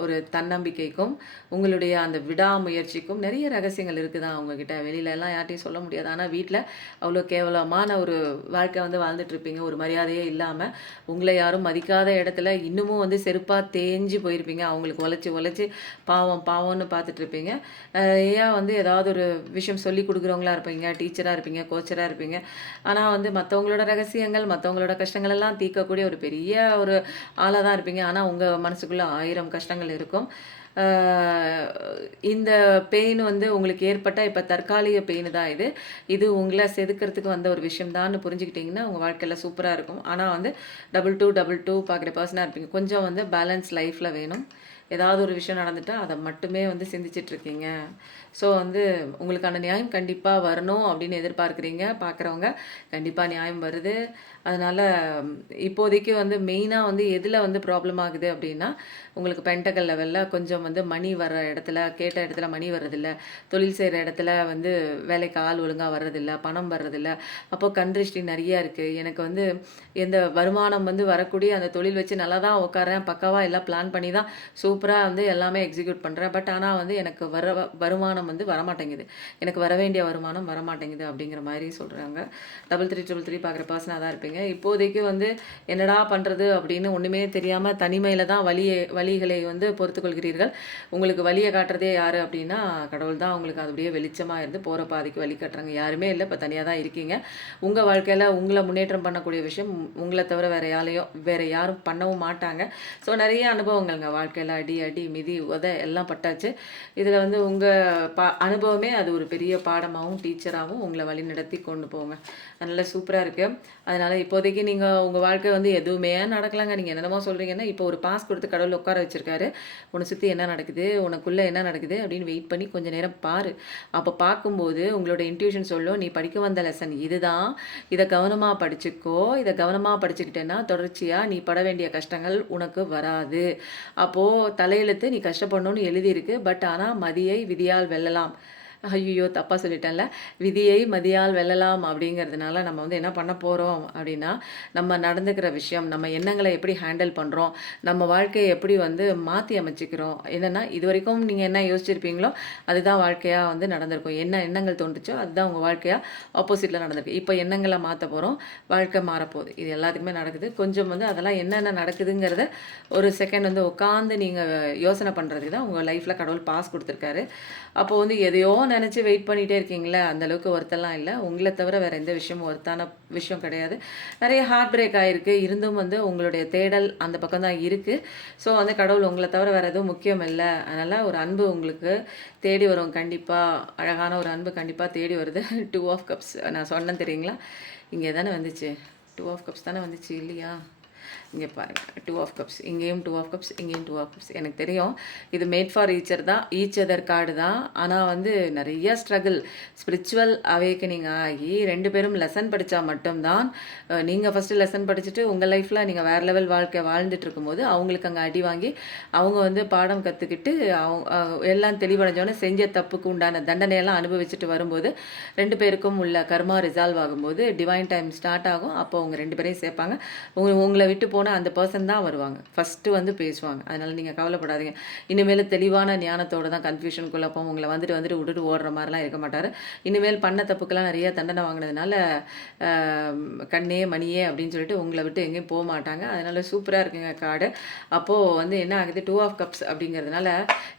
ஒரு தன்னம்பிக்கைக்கும் உங்களுடைய அந்த விடாமுயற்சிக்கும் நிறைய ரகசியங்கள் இருக்குதான் அவங்கக்கிட்ட. வெளியிலலாம் யார்ட்டையும் சொல்ல முடியாது. ஆனால் வீட்டில் அவ்வளோ கேவலமான ஒரு வாழ்க்கை வந்து வாழ்ந்துட்டுருப்பீங்க. ஒரு மரியாதையே இல்லாமல் உங்களை யாரும் மதிக்காத இடத்துல இன்னமும் வந்து செருப்பாக தேஞ்சு போயிருப்பீங்க. அவங்களுக்கு உழைச்சி பாவம் பாவம்னு பார்த்துட்ருப்பீங்க. ஏன் வந்து ஏதாவது ஒரு விஷயம் சொல்லி கொடுக்குறவங்களா இருப்பீங்க, டீச்சராக இருப்பீங்க, கோச்சராக இருப்பீங்க. ஆனால் வந்து மற்றவங்களோட ரகசியங்கள், மற்றவங்களோட கஷ்டங்கள் எல்லாம் தீர்க்கக்கூடிய ஒரு பெரிய ஒரு ஆளாக தான் இருப்பீங்க. ஆனால் உங்கள் மனசுக்குள்ளே 1000 கஷ்டங்கள் இருக்கும். இந்த பெயின் வந்து உங்களுக்கு ஏற்பட்ட இப்போ தற்காலிக பெயின் தான் இது. இது உங்களை செதுக்கிறதுக்கு வந்த ஒரு விஷயம் தான்னு புரிஞ்சுக்கிட்டிங்கன்னா உங்கள் வாழ்க்கையில் சூப்பராக இருக்கும். ஆனால் வந்து 22 பார்க்குற பர்சனாக இருப்பீங்க. கொஞ்சம் வந்து பேலன்ஸ் லைஃப்பில் வேணும். ஏதாவது ஒரு விஷயம் நடந்துட்டால் அதை மட்டுமே வந்து சிந்திச்சிட்ருக்கீங்க. ஸோ வந்து உங்களுக்கான நியாயம் கண்டிப்பாக வரணும் அப்படின்னு எதிர்பார்க்குறீங்க. பார்க்குறவங்க கண்டிப்பாக நியாயம் வருது. அதனால் இப்போதைக்கு வந்து மெயினாக வந்து எதில் வந்து ப்ராப்ளம் ஆகுது அப்படின்னா, உங்களுக்கு பென்டகல் லெவலில் கொஞ்சம் வந்து மணி வர்ற இடத்துல, கேட்ட இடத்துல மணி வர்றதில்ல, தொழில் செய்கிற இடத்துல வந்து வேலைக்கு ஆள் ஒழுங்காக வர்றதில்ல, பணம் வர்றதில்ல. அப்போது கண்திருஷ்டி நிறையா இருக்குது. எனக்கு வந்து எந்த வருமானம் வந்து வரக்கூடிய அந்த தொழில் வச்சு நல்லா தான் உட்காரேன், பக்காவாக எல்லாம் பிளான் பண்ணி தான் சூப்பராக வந்து எல்லாமே எக்ஸிக்யூட் பண்ணுறேன். பட் ஆனால் வந்து எனக்கு வருமானம் வந்து வரமாட்டேங்குது, எனக்கு வர வேண்டிய வருமானம் வரமாட்டேங்குது அப்படிங்கிற மாதிரி சொல்கிறாங்க. 3333 பார்க்குற பர்சனாக தான் இருப்பீங்க. இப்போதைக்கு வந்து என்னடா பண்ணுறது அப்படின்னு ஒன்றுமே தெரியாமல் தனிமையில் தான் வலிகளை வந்து பொறுத்துக்கொள்கிறீர்கள். உங்களுக்கு வலியை காட்டுறதே யார் அப்படின்னா கடவுள் தான். உங்களுக்கு அது அப்படியே வெளிச்சமாக இருந்து போகிற பாதைக்கு வழி காட்டுறாங்க. யாருமே இல்லை, இப்போ தனியாக தான் இருக்கீங்க. உங்கள் வாழ்க்கையில் உங்களை முன்னேற்றம் பண்ணக்கூடிய விஷயம் உங்களை தவிர வேறு யாரும் பண்ணவும் மாட்டாங்க. ஸோ நிறைய அனுபவங்கள்ங்க வாழ்க்கையில், அடி அடி மிதி உத எல்லாம் பட்டாச்சு. இதில் வந்து உங்கள் அனுபவமே அது ஒரு பெரிய பாடமாகவும் டீச்சராகவும் உங்களை வழி நடத்தி கொண்டு போங்க. அதனால சூப்பராக இருக்குது. அதனால் இப்போதைக்கு நீங்கள் உங்கள் வாழ்க்கை வந்து எதுவுமே நடக்கலாங்க. நீங்கள் என்னென்னமோ சொல்கிறீங்கன்னா, இப்போ ஒரு பாஸ் கொடுத்து கடவுள் உட்கார வச்சுருக்காரு. உன்னை சுற்றி என்ன நடக்குது, உனக்குள்ளே என்ன நடக்குது அப்படின்னு வெயிட் பண்ணி கொஞ்சம் நேரம் பாரு. அப்போ பார்க்கும்போது உங்களோட இன்ட்யூஷன் சொல்லும், நீ படிக்க வந்த லெசன் இதுதான், இதை கவனமாக படிச்சுக்கோ. இதை கவனமாக படிச்சுக்கிட்டேன்னா தொடர்ச்சியாக நீ பட வேண்டிய கஷ்டங்கள் உனக்கு வராது. அப்போது தலையெழுத்து நீ கஷ்டப்படணும்னு எழுதியிருக்கு. பட் ஆனால் மதியை விதியால் வெல்லலாம். ஐயோ தப்பாக சொல்லிட்டேன்ல. விதியை மதியால் வெல்லலாம் அப்படிங்கிறதுனால நம்ம வந்து என்ன பண்ண போகிறோம் அப்படின்னா, நம்ம நடந்துக்கிற விஷயம், நம்ம எண்ணங்களை எப்படி ஹேண்டில் பண்ணுறோம், நம்ம வாழ்க்கையை எப்படி வந்து மாற்றி அமைச்சிக்கிறோம். என்னென்னா இது வரைக்கும் நீங்கள் என்ன யோசிச்சிருப்பீங்களோ அதுதான் வாழ்க்கையாக வந்து நடந்திருக்கும். என்ன எண்ணங்கள் தோன்றுச்சோ அதுதான் உங்கள் வாழ்க்கையாக ஆப்போசிட்டில் நடந்திருக்கு. இப்போ எண்ணங்களை மாற்ற போகிறோம், வாழ்க்கை மாறப்போகுது. இது எல்லாத்துக்குமே நடக்குது. கொஞ்சம் வந்து அதெல்லாம் என்னென்ன நடக்குதுங்கிறத ஒரு செகண்ட் வந்து உட்காந்து நீங்கள் யோசனை பண்ணுறதுக்கு தான் உங்கள் லைஃப்பில் கடவுள் பாஸ் கொடுத்துருக்காரு. அப்போது வந்து எதையோ நினச்சி வெயிட் பண்ணிகிட்டே இருக்கீங்களே, அந்தளவுக்கு ஒருத்தெல்லாம் இல்லை. உங்களை தவிர வேறு எந்த விஷயமும் ஒருத்தான விஷயம் கிடையாது. நிறைய ஹார்ட் பிரேக் ஆகிருக்கு. இருந்தும் வந்து உங்களுடைய தேடல் அந்த பக்கம் தான் இருக்குது. ஸோ வந்து கடவுள் உங்களை தவிர வேறு எதுவும் முக்கியம் இல்லை. அதனால் ஒரு அன்பு உங்களுக்கு தேடி வரும். கண்டிப்பாக அழகான ஒரு அன்பு கண்டிப்பாக தேடி வருது. 2 ஆஃப் கப்ஸ் நான் சொன்னேன் தெரியுங்களா, இங்கே தானே வந்துச்சு. 2 ஆஃப் கப்ஸ் தானே வந்துச்சு இல்லையா? இங்கே பாருங்கள், 2 ஆஃப் கப்ஸ், இங்கேயும் 2 ஆஃப் கப்ஸ், இங்கேயும் 2 ஆஃப் கப்ஸ். எனக்கு தெரியும் இது mat for each other card தான். ஆனால் வந்து நிறைய ஸ்ட்ரகிள், ஸ்பிரிச்சுவல் அவேக்கனிங் ஆகி 2 பேரும் லெசன் படித்தா மட்டும்தான். நீங்கள் ஃபஸ்ட்டு லெசன் படிச்சுட்டு உங்கள் லைஃப்பில் நீங்கள் வேறு லெவல் வாழ்க்கை வாழ்ந்துட்டு இருக்கும்போது அவங்களுக்கு அங்கே அடி வாங்கி அவங்க வந்து பாடம் கற்றுக்கிட்டு அவங்க எல்லாம் தெளிவடைஞ்சோன்னே செஞ்ச தப்புக்கு உண்டான தண்டனையெல்லாம் அனுபவிச்சுட்டு வரும்போது 2 பேருக்கும் உள்ள கர்மா ரிசால்வ் ஆகும்போது டிவைன் டைம் ஸ்டார்ட் ஆகும். அப்போ அவங்க 2 பேரையும் சேர்ப்பாங்க. உங்களை விட்டு போன அந்த பர்சன் தான் வருவாங்க, ஃபஸ்ட்டு வந்து பேசுவாங்க. அதனால் நீங்கள் கவலைப்படாதீங்க. இனிமேல் தெளிவான ஞானத்தோடு தான், கன்ஃபியூஷன் குழப்பம் உங்களை வந்துட்டு விட்டுட்டு ஓடுற மாதிரிலாம் இருக்க மாட்டார். இனிமேல் பண்ண தப்புக்கெல்லாம் நிறைய தண்டனை வாங்கினதுனால கண்ணே மணியே அப்படின்னு சொல்லிட்டு உங்களை விட்டு எங்கேயும் போக மாட்டாங்க. அதனால் சூப்பராக இருக்குங்க கார்டு. அப்போது வந்து என்ன ஆகுது, 2 ஆஃப் கப்ஸ் அப்படிங்கிறதுனால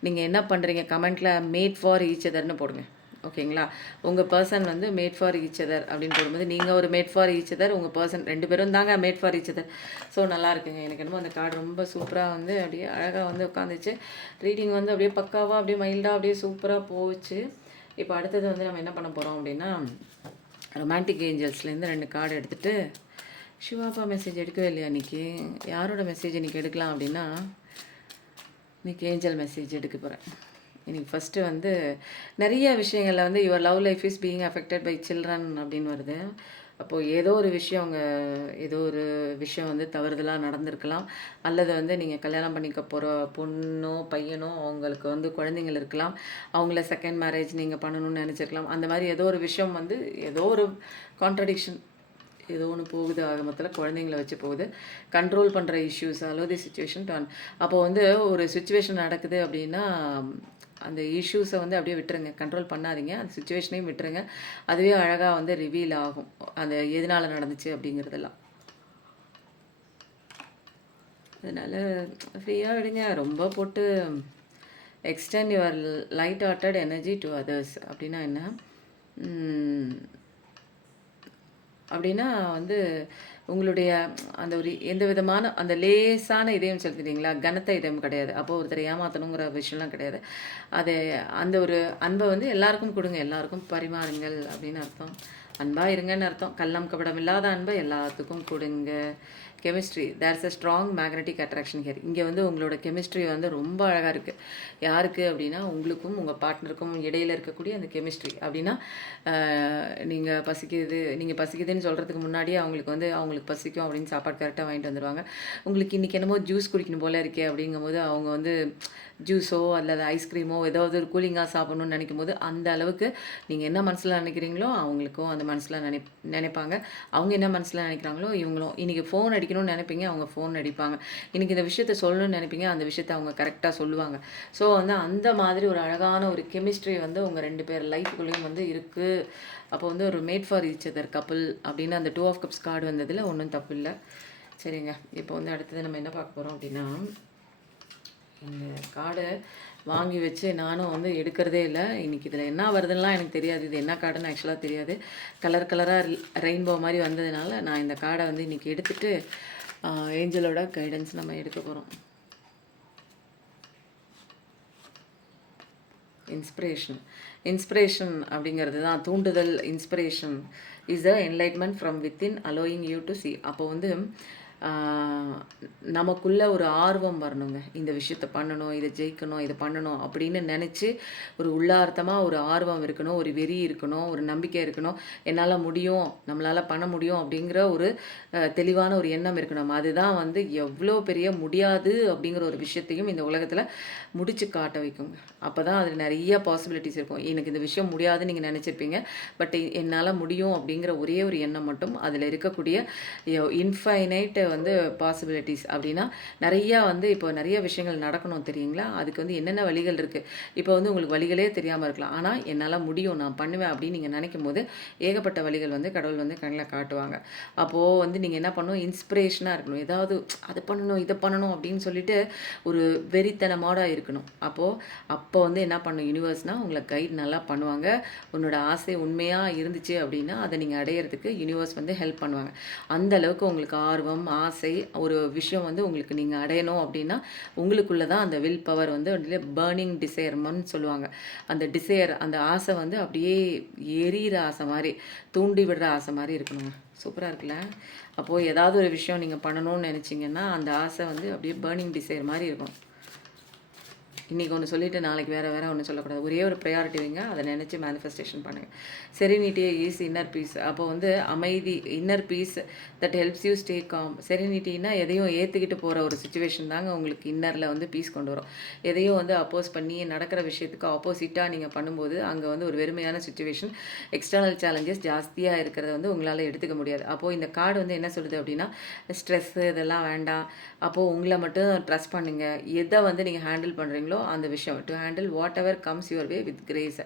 நீங்கள் என்ன பண்ணுறீங்க, கமெண்ட்டில் மேட் ஃபார் ஈச் அதர்னு போடுங்க. ஓகேங்களா? உங்கள் பர்சன் வந்து மேட் ஃபார் ஈச் அதர் அப்படின்னு போடும்போது நீங்கள் ஒரு மேட் ஃபார் ஈச் அதர், உங்கள் பர்சன் 2 பேரும் தாங்க mat for each other. So நல்லா இருக்குங்க. எனக்கு என்னமோ அந்த கார்டு ரொம்ப சூப்பராக வந்து அப்படியே அழகாக வந்து உட்காந்துச்சு. ரீடிங் வந்து அப்படியே பக்காவாக அப்படியே மைல்டாக அப்படியே சூப்பராக போச்சு. இப்போ அடுத்தது வந்து நம்ம என்ன பண்ண போகிறோம் அப்படின்னா, ரொமான்டிக் ஏஞ்சல்ஸ்லேருந்து 2 கார்டு எடுத்துகிட்டு, சிவாப்பா மெசேஜ் எடுக்கவே இல்லையா இன்றைக்கி? யாரோட மெசேஜ் இன்றைக்கி எடுக்கலாம் அப்படின்னா, இன்றைக்கி ஏஞ்சல் மெசேஜ் எடுக்க போகிறேன். இன்றைக்கி ஃபஸ்ட்டு வந்து நிறைய விஷயங்களில் வந்து your love life is being affected by children அப்படின்னு வருது. அப்போது ஏதோ ஒரு விஷயம் வந்து தவறுதலாக நடந்திருக்கலாம். அல்லது வந்து நீங்கள் கல்யாணம் பண்ணிக்க போகிற பொண்ணோ பையனோ அவங்களுக்கு வந்து குழந்தைங்கள் இருக்கலாம். அவங்கள செகண்ட் மேரேஜ் நீங்கள் பண்ணணும்னு நினச்சிருக்கலாம். அந்த மாதிரி ஏதோ ஒரு விஷயம் வந்து ஏதோ ஒரு கான்ட்ரடிக்ஷன் ஏதோ ஒன்று போகுது. ஆக மொத்தத்தில் குழந்தைங்கள வச்சு போகுது. கண்ட்ரோல் பண்ணுற issues, allow the situation turn. அப்போது வந்து ஒரு சுச்சுவேஷன் நடக்குது அப்படின்னா அந்த இஷ்யூஸை வந்து அப்படியே விட்டுருங்க, கண்ட்ரோல் பண்ணாதீங்க. அந்த சுச்சுவேஷனையும் விட்டுருங்க. அதுவே அழகாக வந்து ரிவீல் ஆகும், அந்த எதனால் நடந்துச்சு அப்படிங்கிறதெல்லாம். அதனால் ஃப்ரீயாக விடுங்க. ரொம்ப போட்டு extend your light hearted energy to others அப்படின்னா என்ன அப்படின்னா வந்து உங்களுடைய அந்த ஒரு எந்த விதமான அந்த லேசான இதயம் செலுத்துறீங்களா, கனத்த இதயம் கிடையாது. அப்போது ஒருத்தரை ஏமாற்றணுங்கிற விஷயம்லாம் கிடையாது. அது அந்த ஒரு அன்பை வந்து எல்லாருக்கும் கொடுங்க, எல்லாருக்கும் பரிமாறுங்கள் அப்படின்னு அர்த்தம். அன்பாக இருங்கன்னு அர்த்தம். கள்ளம் கபடம் இல்லாத அன்பை எல்லாத்துக்கும் கொடுங்க. Chemistry, there's a strong magnetic attraction here. இங்கே வந்து உங்களோட கெமிஸ்ட்ரி வந்து ரொம்ப அழகாக இருக்குது. யாருக்கு அப்படின்னா உங்களுக்கும் உங்கள் பார்ட்னருக்கும் இடையில் இருக்கக்கூடிய அந்த கெமிஸ்ட்ரி. அப்படின்னா நீங்கள் பசிக்குதுன்னு சொல்கிறதுக்கு முன்னாடியே அவங்களுக்கு பசிக்கும் அப்படின்னு சாப்பாடு கரெக்டாக வாங்கிட்டு வந்துடுவாங்க. உங்களுக்கு இன்றைக்கி என்னமோ ஜூஸ் குடிக்கணும் போல் இருக்கே அப்படிங்கும்போது அவங்க வந்து ஜூஸோ அல்லது ஐஸ்கிரீமோ ஏதாவது ஒரு கூலிங்காக சாப்பிட்ணுன்னு நினைக்கும் போது அந்த அளவுக்கு நீங்கள் என்ன மனசில் நினைக்கிறீங்களோ அவங்களுக்கும் அந்த மனசில் நினைப்பாங்க. அவங்க என்ன மனசில் நினைக்கிறாங்களோ இவங்களும். இன்றைக்கி ஃபோன் அடிக்கணும்னு நினைப்பீங்க, அவங்க ஃபோன் அடிப்பாங்க. இன்றைக்கி இந்த விஷயத்த சொல்லணும்னு நினைப்பீங்க, அந்த விஷயத்தை அவங்க கரெக்டாக சொல்லுவாங்க. ஸோ வந்து அந்த மாதிரி ஒரு அழகான ஒரு கெமிஸ்ட்ரி வந்து உங்கள் 2 பேர் லைஃப்குள்ளேயும் வந்து இருக்குது. அப்போ வந்து ஒரு mat for each other couple அப்படின்னு அந்த 2 ஆஃப் கப்ஸ் கார்டு வந்ததில் ஒன்றும் தப்பு இல்லை. சரிங்க, இப்போ வந்து அடுத்தது நம்ம என்ன பார்க்க போகிறோம் அப்படின்னா, இந்த கார்டை வாங்கி வச்சு நானும் வந்து எடுக்கிறதே இல்லை. இன்றைக்கி இதில் என்ன வருதுன்னெலாம் எனக்கு தெரியாது. இது என்ன கார்டுன்னு ஆக்சுவலாக தெரியாது. கலராக ரெயின்போ மாதிரி வந்ததுனால நான் இந்த கார்டை வந்து இன்றைக்கி எடுத்துகிட்டு ஏஞ்சலோட கைடன்ஸ் நம்ம எடுக்க போகிறோம். இன்ஸ்பிரேஷன். இன்ஸ்பிரேஷன் அப்படிங்கிறது தான் தூண்டுதல். Inspiration is the enlightenment from within allowing you to see. அப்போ வந்து நமக்குள்ள ஒரு ஆர்வம் வரணுங்க. இந்த விஷயத்த பண்ணணும், இதை ஜெயிக்கணும், இதை பண்ணணும் அப்படின்னு நினச்சி ஒரு உள்ளார்த்தமாக ஒரு ஆர்வம் இருக்கணும், ஒரு வெறி இருக்கணும், ஒரு நம்பிக்கை இருக்கணும். என்னால் முடியும், நம்மளால் பண்ண முடியும் அப்படிங்கிற ஒரு தெளிவான ஒரு எண்ணம் இருக்கணும். அதுதான் வந்து எவ்வளோ பெரிய முடியாது அப்படிங்கிற ஒரு விஷயத்தையும் இந்த உலகத்தில் முடிச்சு காட்ட வைக்குங்க. அப்போ தான் அதில் நிறைய பாசிபிலிட்டிஸ் இருக்கும். எனக்கு இந்த விஷயம் முடியாதுன்னு நீங்கள் நினச்சிருப்பீங்க. பட் என்னால் முடியும் அப்படிங்கிற ஒரே ஒரு எண்ணம் மட்டும் அதில் இருக்கக்கூடிய இன்ஃபைனைட் வந்து பாசிபிலிட்டிஸ் அப்படின்னா நிறையா வந்து இப்போ நிறைய விஷயங்கள் நடக்கணும் தெரியுங்களா? அதுக்கு வந்து என்னென்ன வழிகள் இருக்குது. இப்போ வந்து உங்களுக்கு வழிகளே தெரியாமல் இருக்கலாம். ஆனால் என்னால் முடியும், நான் பண்ணுவேன் அப்படின்னு நீங்கள் நினைக்கும் போது ஏகப்பட்ட வழிகள் வந்து கடவுள் வந்து கண்ணில் காட்டுவாங்க. அப்போது வந்து நீங்கள் என்ன பண்ணணும், இன்ஸ்பிரேஷனாக இருக்கணும். ஏதாவது அது பண்ணணும், இதை பண்ணணும் அப்படின்னு சொல்லிட்டு ஒரு வெறித்தனமோட இருக்கணும். அப்போ வந்து என்ன பண்ணணும், யூனிவர்ஸ்னால் உங்களை கைட் நல்லா பண்ணுவாங்க. உன்னோட ஆசை உண்மையாக இருந்துச்சு அப்படின்னா அதை நீங்கள் அடையிறதுக்கு யூனிவர்ஸ் வந்து ஹெல்ப் பண்ணுவாங்க. அந்த அளவுக்கு உங்களுக்கு ஆர்வம், ஆசை, ஒரு விஷயம் வந்து உங்களுக்கு நீங்கள் அடையணும் அப்படின்னா உங்களுக்குள்ளே தான் அந்த வில் பவர் வந்து பேர்னிங் டிசைர்மன்னு சொல்லுவாங்க. அந்த டிசையர், அந்த ஆசை வந்து அப்படியே எரியிற ஆசை மாதிரி, தூண்டி விடுற ஆசை மாதிரி இருக்கணுங்க. சூப்பராக இருக்குல்ல? அப்போது ஏதாவது ஒரு விஷயம் நீங்கள் பண்ணணும்னு நினச்சிங்கன்னா அந்த ஆசை வந்து அப்படியே பேர்னிங் டிசைர் மாதிரி இருக்கும். இன்றைக்கி ஒன்று சொல்லிவிட்டு நாளைக்கு வேறு ஒன்று சொல்லக்கூடாது. ஒரே ஒரு ப்ரையாரிட்டி வைங்க, அதை நினச்சி மேனிஃபெஸ்டேஷன் பண்ணுங்கள். Serenity is inner peace. அப்போ வந்து அமைதி, inner peace that helps you stay calm. செரினிட்டின்னா எதையும் ஏற்றுக்கிட்டு போகிற ஒரு சுச்சுவேஷன் தாங்க உங்களுக்கு இன்னரில் வந்து பீஸ் கொண்டு வரும். எதையும் வந்து அப்போஸ் பண்ணி நடக்கிற விஷயத்துக்கு ஆப்போசிட்டாக நீங்கள் பண்ணும்போது அங்கே வந்து ஒரு வெறுமையான சுச்சுவேஷன், எக்ஸ்டர்னல் சேலஞ்சஸ் ஜாஸ்தியாக இருக்கிறத வந்து உங்களால் எடுத்துக்க முடியாது. அப்போது இந்த கார்டு வந்து என்ன சொல்லுது அப்படின்னா, ஸ்ட்ரெஸ்ஸு இதெல்லாம் வேண்டாம். அப்போது உங்களை மட்டும் ட்ரஸ்ட் பண்ணுங்கள். எதை வந்து நீங்கள் ஹேண்டில் பண்ணுறீங்களோ அந்த விஷயம், to handle what ever comes your way with grace.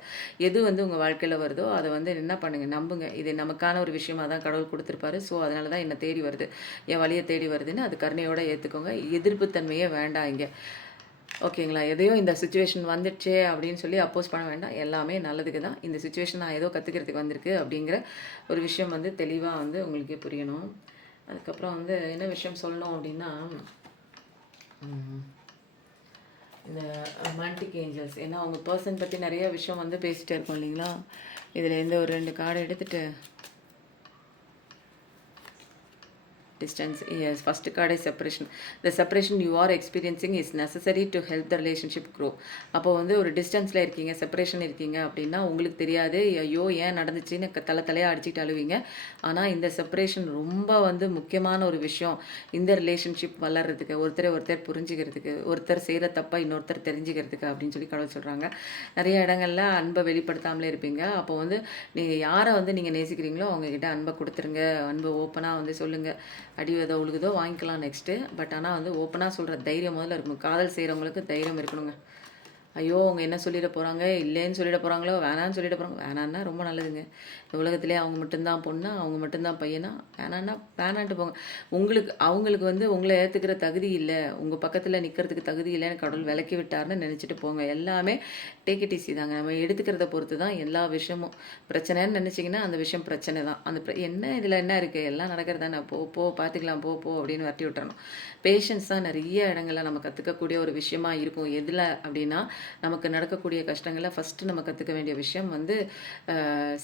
எது வந்து உங்கள் வாழ்க்கையில் வருதோ அதை வந்து என்ன பண்ணுங்கள், நம்புங்க. இது நமக்கான ஒரு விஷயமாக தான் கடவுள் கொடுத்துருப்பாரு. ஸோ அதனால தான் என்னை தேடி வருது, என் வழியை தேடி வருதுன்னு அது கருணையோடு ஏற்றுக்கோங்க. எதிர்ப்புத்தன்மையே வேண்டாம் இங்கே. ஓகேங்களா? எதையும் இந்த சுச்சுவேஷன் வந்துடுச்சே அப்படின்னு சொல்லி அப்போஸ் பண்ண வேண்டாம். எல்லாமே நல்லதுக்கு தான். இந்த சுச்சுவேஷன் நான் ஏதோ கற்றுக்கிறதுக்கு வந்திருக்கு அப்படிங்கிற ஒரு விஷயம் வந்து தெளிவாக வந்து உங்களுக்கே புரியணும். அதுக்கப்புறம் வந்து என்ன விஷயம் சொல்லணும் அப்படின்னா, இந்த ரொமான்டிக் ஏஞ்சல்ஸ், ஏன்னா அவங்க பர்சன் பற்றி நிறைய விஷயம் வந்து பேசிகிட்டே இருக்கோம் இல்லைங்களா? இதுலேருந்து ஒரு 2 கார்டு எடுத்துகிட்டு distance. Yes, first card is separation. The separation you are experiencing is necessary to help the relationship grow. அப்போ வந்து ஒரு டிஸ்டன்ஸில் இருக்கீங்க, செப்பரேஷன் இருக்கீங்க அப்படின்னா உங்களுக்கு தெரியாது, ஐயோ ஏன் நடந்துச்சுன்னு தலையாக அடிச்சுட்டு அழுவீங்க. ஆனால் இந்த செப்பரேஷன் ரொம்ப வந்து முக்கியமான ஒரு விஷயம். இந்த ரிலேஷன்ஷிப் வளர்கிறதுக்கு, ஒருத்தர் புரிஞ்சுக்கிறதுக்கு, ஒருத்தர் செய்கிற தப்பை இன்னொருத்தர் தெரிஞ்சுக்கிறதுக்கு அப்படின்னு சொல்லி கடவுள் சொல்கிறாங்க. நிறைய இடங்களில் அன்பை வெளிப்படுத்தாமலே இருப்பீங்க. அப்போ வந்து நீங்கள் யாரை வந்து நீங்கள் நேசிக்கிறீங்களோ அவங்கக்கிட்ட அன்பை கொடுத்துருங்க. அன்பை ஓப்பனாக வந்து சொல்லுங்கள். அடி விதை உழுகுதோ வாங்கிக்கலாம் நெக்ஸ்ட்டு. பட் ஆனால் வந்து ஓப்பனாக சொல்கிற தைரியம் முதல்ல இருக்கணும். காதல் செய்கிறவங்களுக்கு தைரியம் இருக்கணுங்க. ஐயோ அவங்க என்ன சொல்லிட போகிறாங்க, இல்லைன்னு சொல்லிட போகிறாங்களோ, வேணான்னு சொல்லிட போகிறாங்க. வேணான்னா ரொம்ப நல்லதுங்க. இந்த உலகத்திலே அவங்க மட்டும்தான் பொண்ணா, அவங்க மட்டும்தான் பையனா, வேணான்னா வேணான்ட்டு போங்க. அவங்களுக்கு வந்து உங்களை ஏற்றுக்கிற தகுதி இல்லை, உங்கள் பக்கத்தில் நிற்கிறதுக்கு தகுதி இல்லைன்னு கடவுள் விலக்கி விட்டார்னு நினச்சிட்டு போங்க. எல்லாமே டேக் இட் ஈஸி தாங்க. நம்ம எடுத்துக்கிறத பொறுத்து தான் எல்லா விஷயமும். பிரச்சனைன்னு நினச்சிங்கன்னா அந்த விஷயம் பிரச்சனை தான். என்ன இதில் என்ன இருக்குது, எல்லாம் நடக்கிறதானே, போ பார்த்துக்கலாம், போ அப்படின்னு வரட்டி விட்டுறணும். பேஷன்ஸ் தான் நிறைய இடங்களில் நம்ம கற்றுக்கக்கூடிய ஒரு விஷயமா இருக்கும். எதில் அப்படின்னா, நமக்கு நடக்கக்கூடிய கஷ்டங்களை ஃபஸ்ட்டு நம்ம கற்றுக்க வேண்டிய விஷயம் வந்து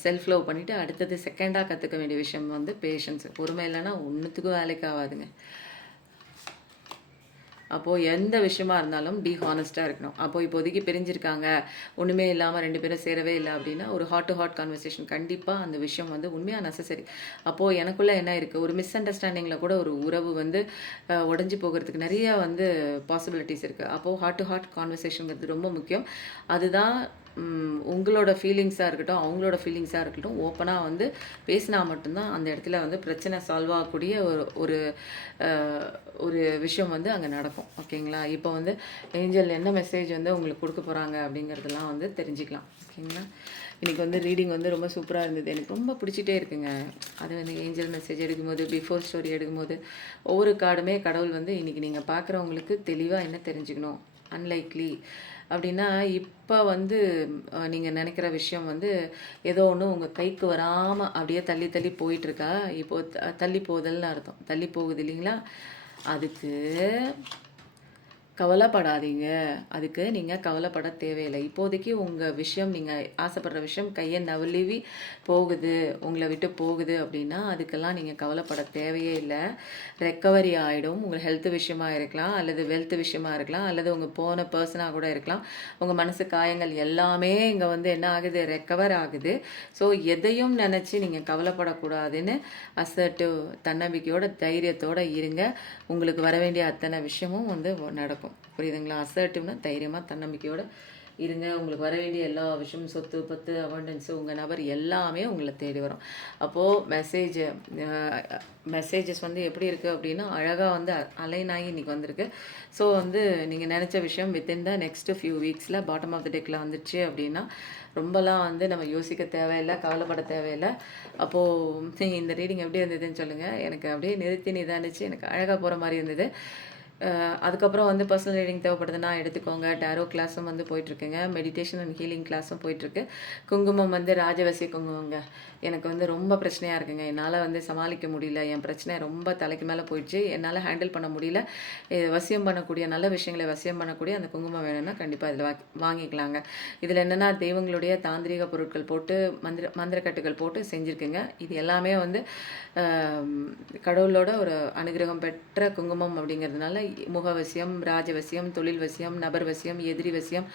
செல்ஃப் லவ் பண்ணிவிட்டு அடுத்தது செகண்டாக கற்றுக்க வேண்டிய விஷயம் வந்து பேஷன்ஸ். பொறுமை இல்லைன்னா ஒன்றுத்துக்கும் வேலைக்கு ஆகாதுங்க. அப்போது எந்த விஷயமா இருந்தாலும் ஹானஸ்ட்டாக இருக்கணும். அப்போது இப்போதைக்கு பிரிஞ்சிருக்காங்க, ஒன்றுமே இல்லாமல் 2 பேரும் சேரவே இல்லை அப்படின்னா ஒரு ஹார்ட் டு ஹார்ட் கான்வர்சேஷன் கண்டிப்பாக அந்த விஷயம் வந்து உண்மையாக நெசசரி. அப்போது எனக்குள்ளே என்ன இருக்குது, ஒரு மிஸ் அண்டர்ஸ்டாண்டிங்கில் கூட ஒரு உறவு வந்து உடஞ்சி போகிறதுக்கு நிறையா வந்து பாசிபிலிட்டிஸ் இருக்குது. அப்போது ஹார்ட் டு ஹார்ட் கான்வர்சேஷனுங்கிறது ரொம்ப முக்கியம். அதுதான் உங்களோட ஃபீலிங்ஸாக இருக்கட்டும், அவங்களோட ஃபீலிங்ஸாக இருக்கட்டும், ஓப்பனாக வந்து பேசினா மட்டும்தான் அந்த இடத்துல வந்து பிரச்சனை சால்வ் ஆகக்கூடிய ஒரு ஒரு விஷயம் வந்து அங்கே நடக்கும். ஓகேங்களா? இப்போ வந்து ஏஞ்சல் என்ன மெசேஜ் வந்து உங்களுக்கு கொடுக்க போகிறாங்க அப்படிங்கிறதெல்லாம் வந்து தெரிஞ்சுக்கலாம். ஓகேங்களா? இன்றைக்கி வந்து ரீடிங் வந்து ரொம்ப சூப்பராக இருந்தது. எனக்கு ரொம்ப பிடிச்சிட்டே இருக்குங்க. அது வந்து ஏஞ்சல் மெசேஜ் எடுக்கும்போது, பிஃபோர் ஸ்டோரி எடுக்கும்போது ஒவ்வொரு கார்டுமே கடவுள் வந்து இன்றைக்கி நீங்கள் பார்க்குறவங்களுக்கு தெளிவாக என்ன தெரிஞ்சுக்கணும், அன்லைக்லி அப்படின்னா இப்போ வந்து நீங்கள் நினைக்கிற விஷயம் வந்து ஏதோ ஒன்று உங்கள் கைக்கு வராமல் அப்படியே தள்ளி தள்ளி போயிட்டுருக்கா. இப்போது தள்ளி போகுதல்னு அர்த்தம். தள்ளி போகுது இல்லைங்களா? அதுக்கு கவலைப்படாதீங்க. அதுக்கு நீங்க கவலைப்பட தேவையில்ல. இப்போதைக்கு உங்க விஷயம் நீங்க ஆசைப்படுற விஷயம் கைய நழுவி போகுது, உங்கள விட்டு போகுது அப்படின்னா, அதுக்கெல்லாம் நீங்க கவலைப்பட தேவையே இல்ல. ரெக்கவரி ஆயிடும். உங்க ஹெல்த் விஷயமா இருக்கலாம், அல்லது வெல்த் விஷயமா இருக்கலாம், அல்லது உங்க போன பெர்சனா கூட இருக்கலாம். உங்க மனசு காயங்கள் எல்லாமே இங்க வந்து என்ன ஆகுது? ரெக்கவர் ஆகுது. ஸோ எதையும் நெனச்சு நீங்க கவலைப்படக்கூடாதுன்னு அசர்ட்டிவ் தன்னம்பிக்கையோட, தைரியத்தோட இருங்க. உங்களுக்கு வர வேண்டிய அத்தனை விஷயமும் வந்து நடக்கும். புரியுதுங்களா? அசர்ட்டிவ்னா தைரியமா, தன்னம்பிக்கையோட இருங்க. உங்களுக்கு வர வேண்டிய எல்லா விஷயமும் சொத்து, பத்து, அபண்டன்ஸு உங்க நபர் எல்லாமே உங்கள தேடி வரும். அப்போது மெசேஜஸ் வந்து எப்படி இருக்குது அப்படின்னா, அழகா வந்து அலைன் ஆகி இன்னைக்கு வந்திருக்கு. ஸோ வந்து நீங்க நெனச்ச விஷயம் வித்தின் த நெக்ஸ்ட் ஃபியூ வீக்ஸ்ல பாட்டம் ஆஃப் த டெக்ல வந்துச்சு அப்படின்னா, ரொம்பலாம் வந்து நம்ம யோசிக்க தேவையில்ல, கவலைப்பட தேவையில்ல. அப்போது இந்த ரீடிங் எப்படி இருந்ததுன்னு சொல்லுங்க. எனக்கு அப்படியே நிறுத்தி நிதானிச்சு எனக்கு அழகா போற மாரி இருந்தது. அதுக்கப்புறம் வந்து பர்சனல் ரீடிங் தேவைப்படுதுன்னா எடுத்துக்கோங்க. டாரோ கிளாஸும் வந்து போயிட்டுருக்குங்க. மெடிடேஷன் அண்ட் ஹீலிங் கிளாஸும் போயிட்டுருக்கு. குங்குமம் வந்து ராஜவசிய குங்குமங்க. எனக்கு வந்து ரொம்ப பிரச்சனையா இருக்குங்க. என்னால வந்து சமாளிக்க முடியல. என் பிரச்சனை ரொம்ப தலைக்கு மேல போயிடுச்சு. என்னால ஹேண்டில் பண்ண முடியல. வசியம் பண்ணக்கூடிய நல்ல விஷயங்களை வசியம் பண்ணக்கூடிய அந்த குங்குமம் வேணும்னா கண்டிப்பா இதில வாங்கிக்கலாங்க. இதில என்னன்னா தெய்வங்களுடைய தாந்திரீக பொருட்கள் போட்டு மந்திரக்கட்டுகள் போட்டு செஞ்சிருக்குங்க. இது எல்லாமே வந்து அ கடவுளோட ஒரு அனுகிரகம் பெற்ற குங்குமம் அப்படிங்கிறதுனால முகவசியம், ராஜவசியம், தொழில் வசியம், நபர் வசியம், எதிரி வசியம்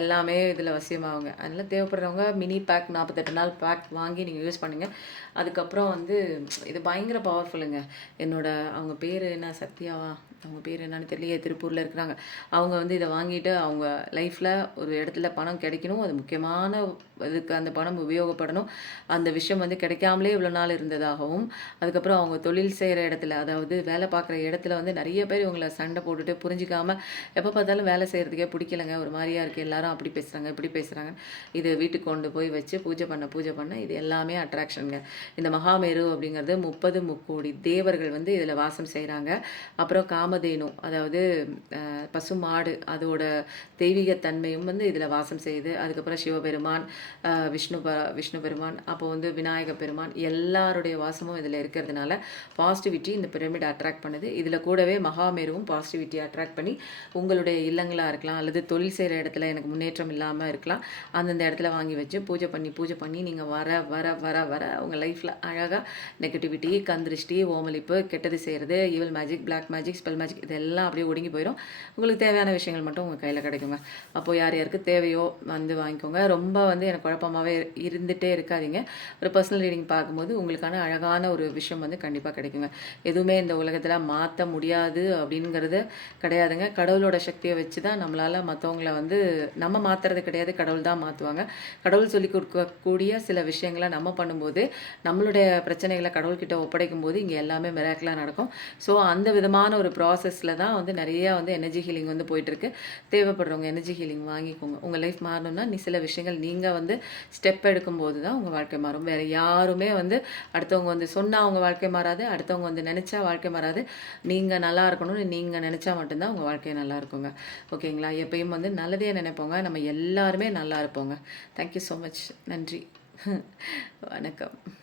எல்லாமே இதில வசியமாகுங்க. அதனால தேவைப்படுறவங்க மினி பேக் 48 நாள் பேக் வாங்கி நீங்க யூஸ் பண்ணுங்க. அதுக்கப்புறம் வந்து இது பயங்கர பவர்ஃபுல்லுங்க. அவங்க பேரு என்ன சத்யாவா? அவங்க பேர் என்னன்னு தெரியலையே. திருப்பூர்ல இருக்கிறாங்க. அவங்க வந்து இத வாங்கிட்டு அவங்க லைஃப்ல ஒரு இடத்துல பணம் கிடைக்கணும். அது முக்கியமான இதுக்கு அந்த பணம் உபயோகப்படணும். அந்த விஷயம் வந்து கிடைக்காமலே இவ்வளோ நாள் இருந்ததாகவும், அதுக்கப்புறம் அவங்க தொழில் செய்ற இடத்துல, அதாவது வேலை பார்க்குற இடத்துல வந்து நெறைய பேர் இவங்கள சண்டை போட்டுட்டு புரிஞ்சுக்காம, எப்ப பார்த்தாலும் வேலை செய்றதுக்கே புடிக்கலங்க. ஒரு மாரியா இருக்கு. எல்லாரும் அப்படி பேசுறாங்க, இப்படி பேசுறாங்க. இது வீட்டுக்கு கொண்டு போய் வச்சு பூஜை பண்ண இது எல்லாமே அட்ராக்ஷன்ங்க. இந்த மகாமேரு அப்படிங்கிறது 30 முக்கோடி தேவர்கள் வந்து இதில வாசம் செய்றாங்க. அப்புறம் காமதேனு அதாவது பசுமாடு அதோட தெய்வீக தன்மையும் வந்து இதில வாசம் செய்யுது. அதுக்கப்புறம் சிவபெருமான், விஷ்ணு பெருமான், அப்போ வந்து விநாயக பெருமான் எல்லாருடைய வாசமும் இதில இருக்கிறதுனால பாசிட்டிவிட்டி இந்த பிரமிட் அட்ராக்ட் பண்ணுது. இதில கூடவே மகாமேருவும் பாசிட்டிவிட்டி அட்ராக்ட் பண்ணி உங்களுடைய இல்லங்களா இருக்கலாம், அல்லது தொழில் செய்ற இடத்துல எனக்கு முன்னேற்றம் இல்லாம இருக்கலாம். அந்தந்த இடத்துல வாங்கி வச்சு பூஜை பண்ணி நீங்க வர வர வர வர உங்க லைஃப்ல அழகா நெகட்டிவிட்டி, கந்திருஷ்டி, ஓமளிப்பு, கெட்டது செய்றது, evil magic, black magic, spell magic இதெல்லாம் அப்படியே ஒடுங்கி போயிரும். உங்களுக்கு தேவையான விஷயங்கள் மட்டும் உங்க கையில கிடைக்குங்க. அப்போ யார் யாருக்கு தேவையோ வந்து வாங்கிக்கோங்க. ரொம்ப வந்து எனக்கு குழப்பமாவே இருந்துட்டே இருக்காதீங்க. ஒரு பர்சனல் ரீடிங் பார்க்கும்போது உங்களுக்கான அழகான ஒரு விஷயம் வந்து கண்டிப்பா கிடைக்குங்க. எதுவுமே இந்த உலகத்துல மாத்த முடியாது அப்படிங்கிறது கிடையாதுங்க. கடவுளோட சக்திய வச்சு தான் நம்மளால மத்தவங்கள வந்து நம்ம மாத்துறது கிடையாது. கடவுள் தான் மாத்துவாங்க. கடவுள் சொல்லிக் கொடுக்கக்கூடிய சில விஷயங்கள நம்ம பண்ணும்போது, நம்மளுடைய பிரச்சனைகள கடவுள்கிட்ட ஒப்படைக்கும்போது இங்க எல்லாமே மிராக்கிளா நடக்கும். ஸோ அந்த விதமான ஒரு ப்ராசஸ்ல தான் வந்து நெறையா வந்து எனர்ஜி ஹீலிங் வந்து போயிட்டுருக்கு. தேவைப்படுறவங்க எனர்ஜி ஹீலிங் வாங்கிக்கோங்க. உங்க லைஃப் மாறணும்னா சில விஷயங்கள் நீங்க வந்து ஸ்டெப் எடுக்கும்போது தான் உங்க வாழ்க்கை மாறும். வேற யாருமே வந்து அடுத்தவங்க வந்து சொன்னா உங்க வாழ்க்கை மாறாது. அடுத்தவங்க வந்து நெனச்சா வாழ்க்கை மாறாது. நீங்க நல்லா இருக்கணும்னு நீங்க நெனச்சா மட்டும் தான் உங்க வாழ்க்கை நல்லா இருக்குங்க. ஓகேங்களா? எப்பயும் வந்து நல்லதே நெனைப்போங்க. நம்ம எல்லாருமே நல்லா இருப்போங்க. Thank you so much. நன்றி. வணக்கம்.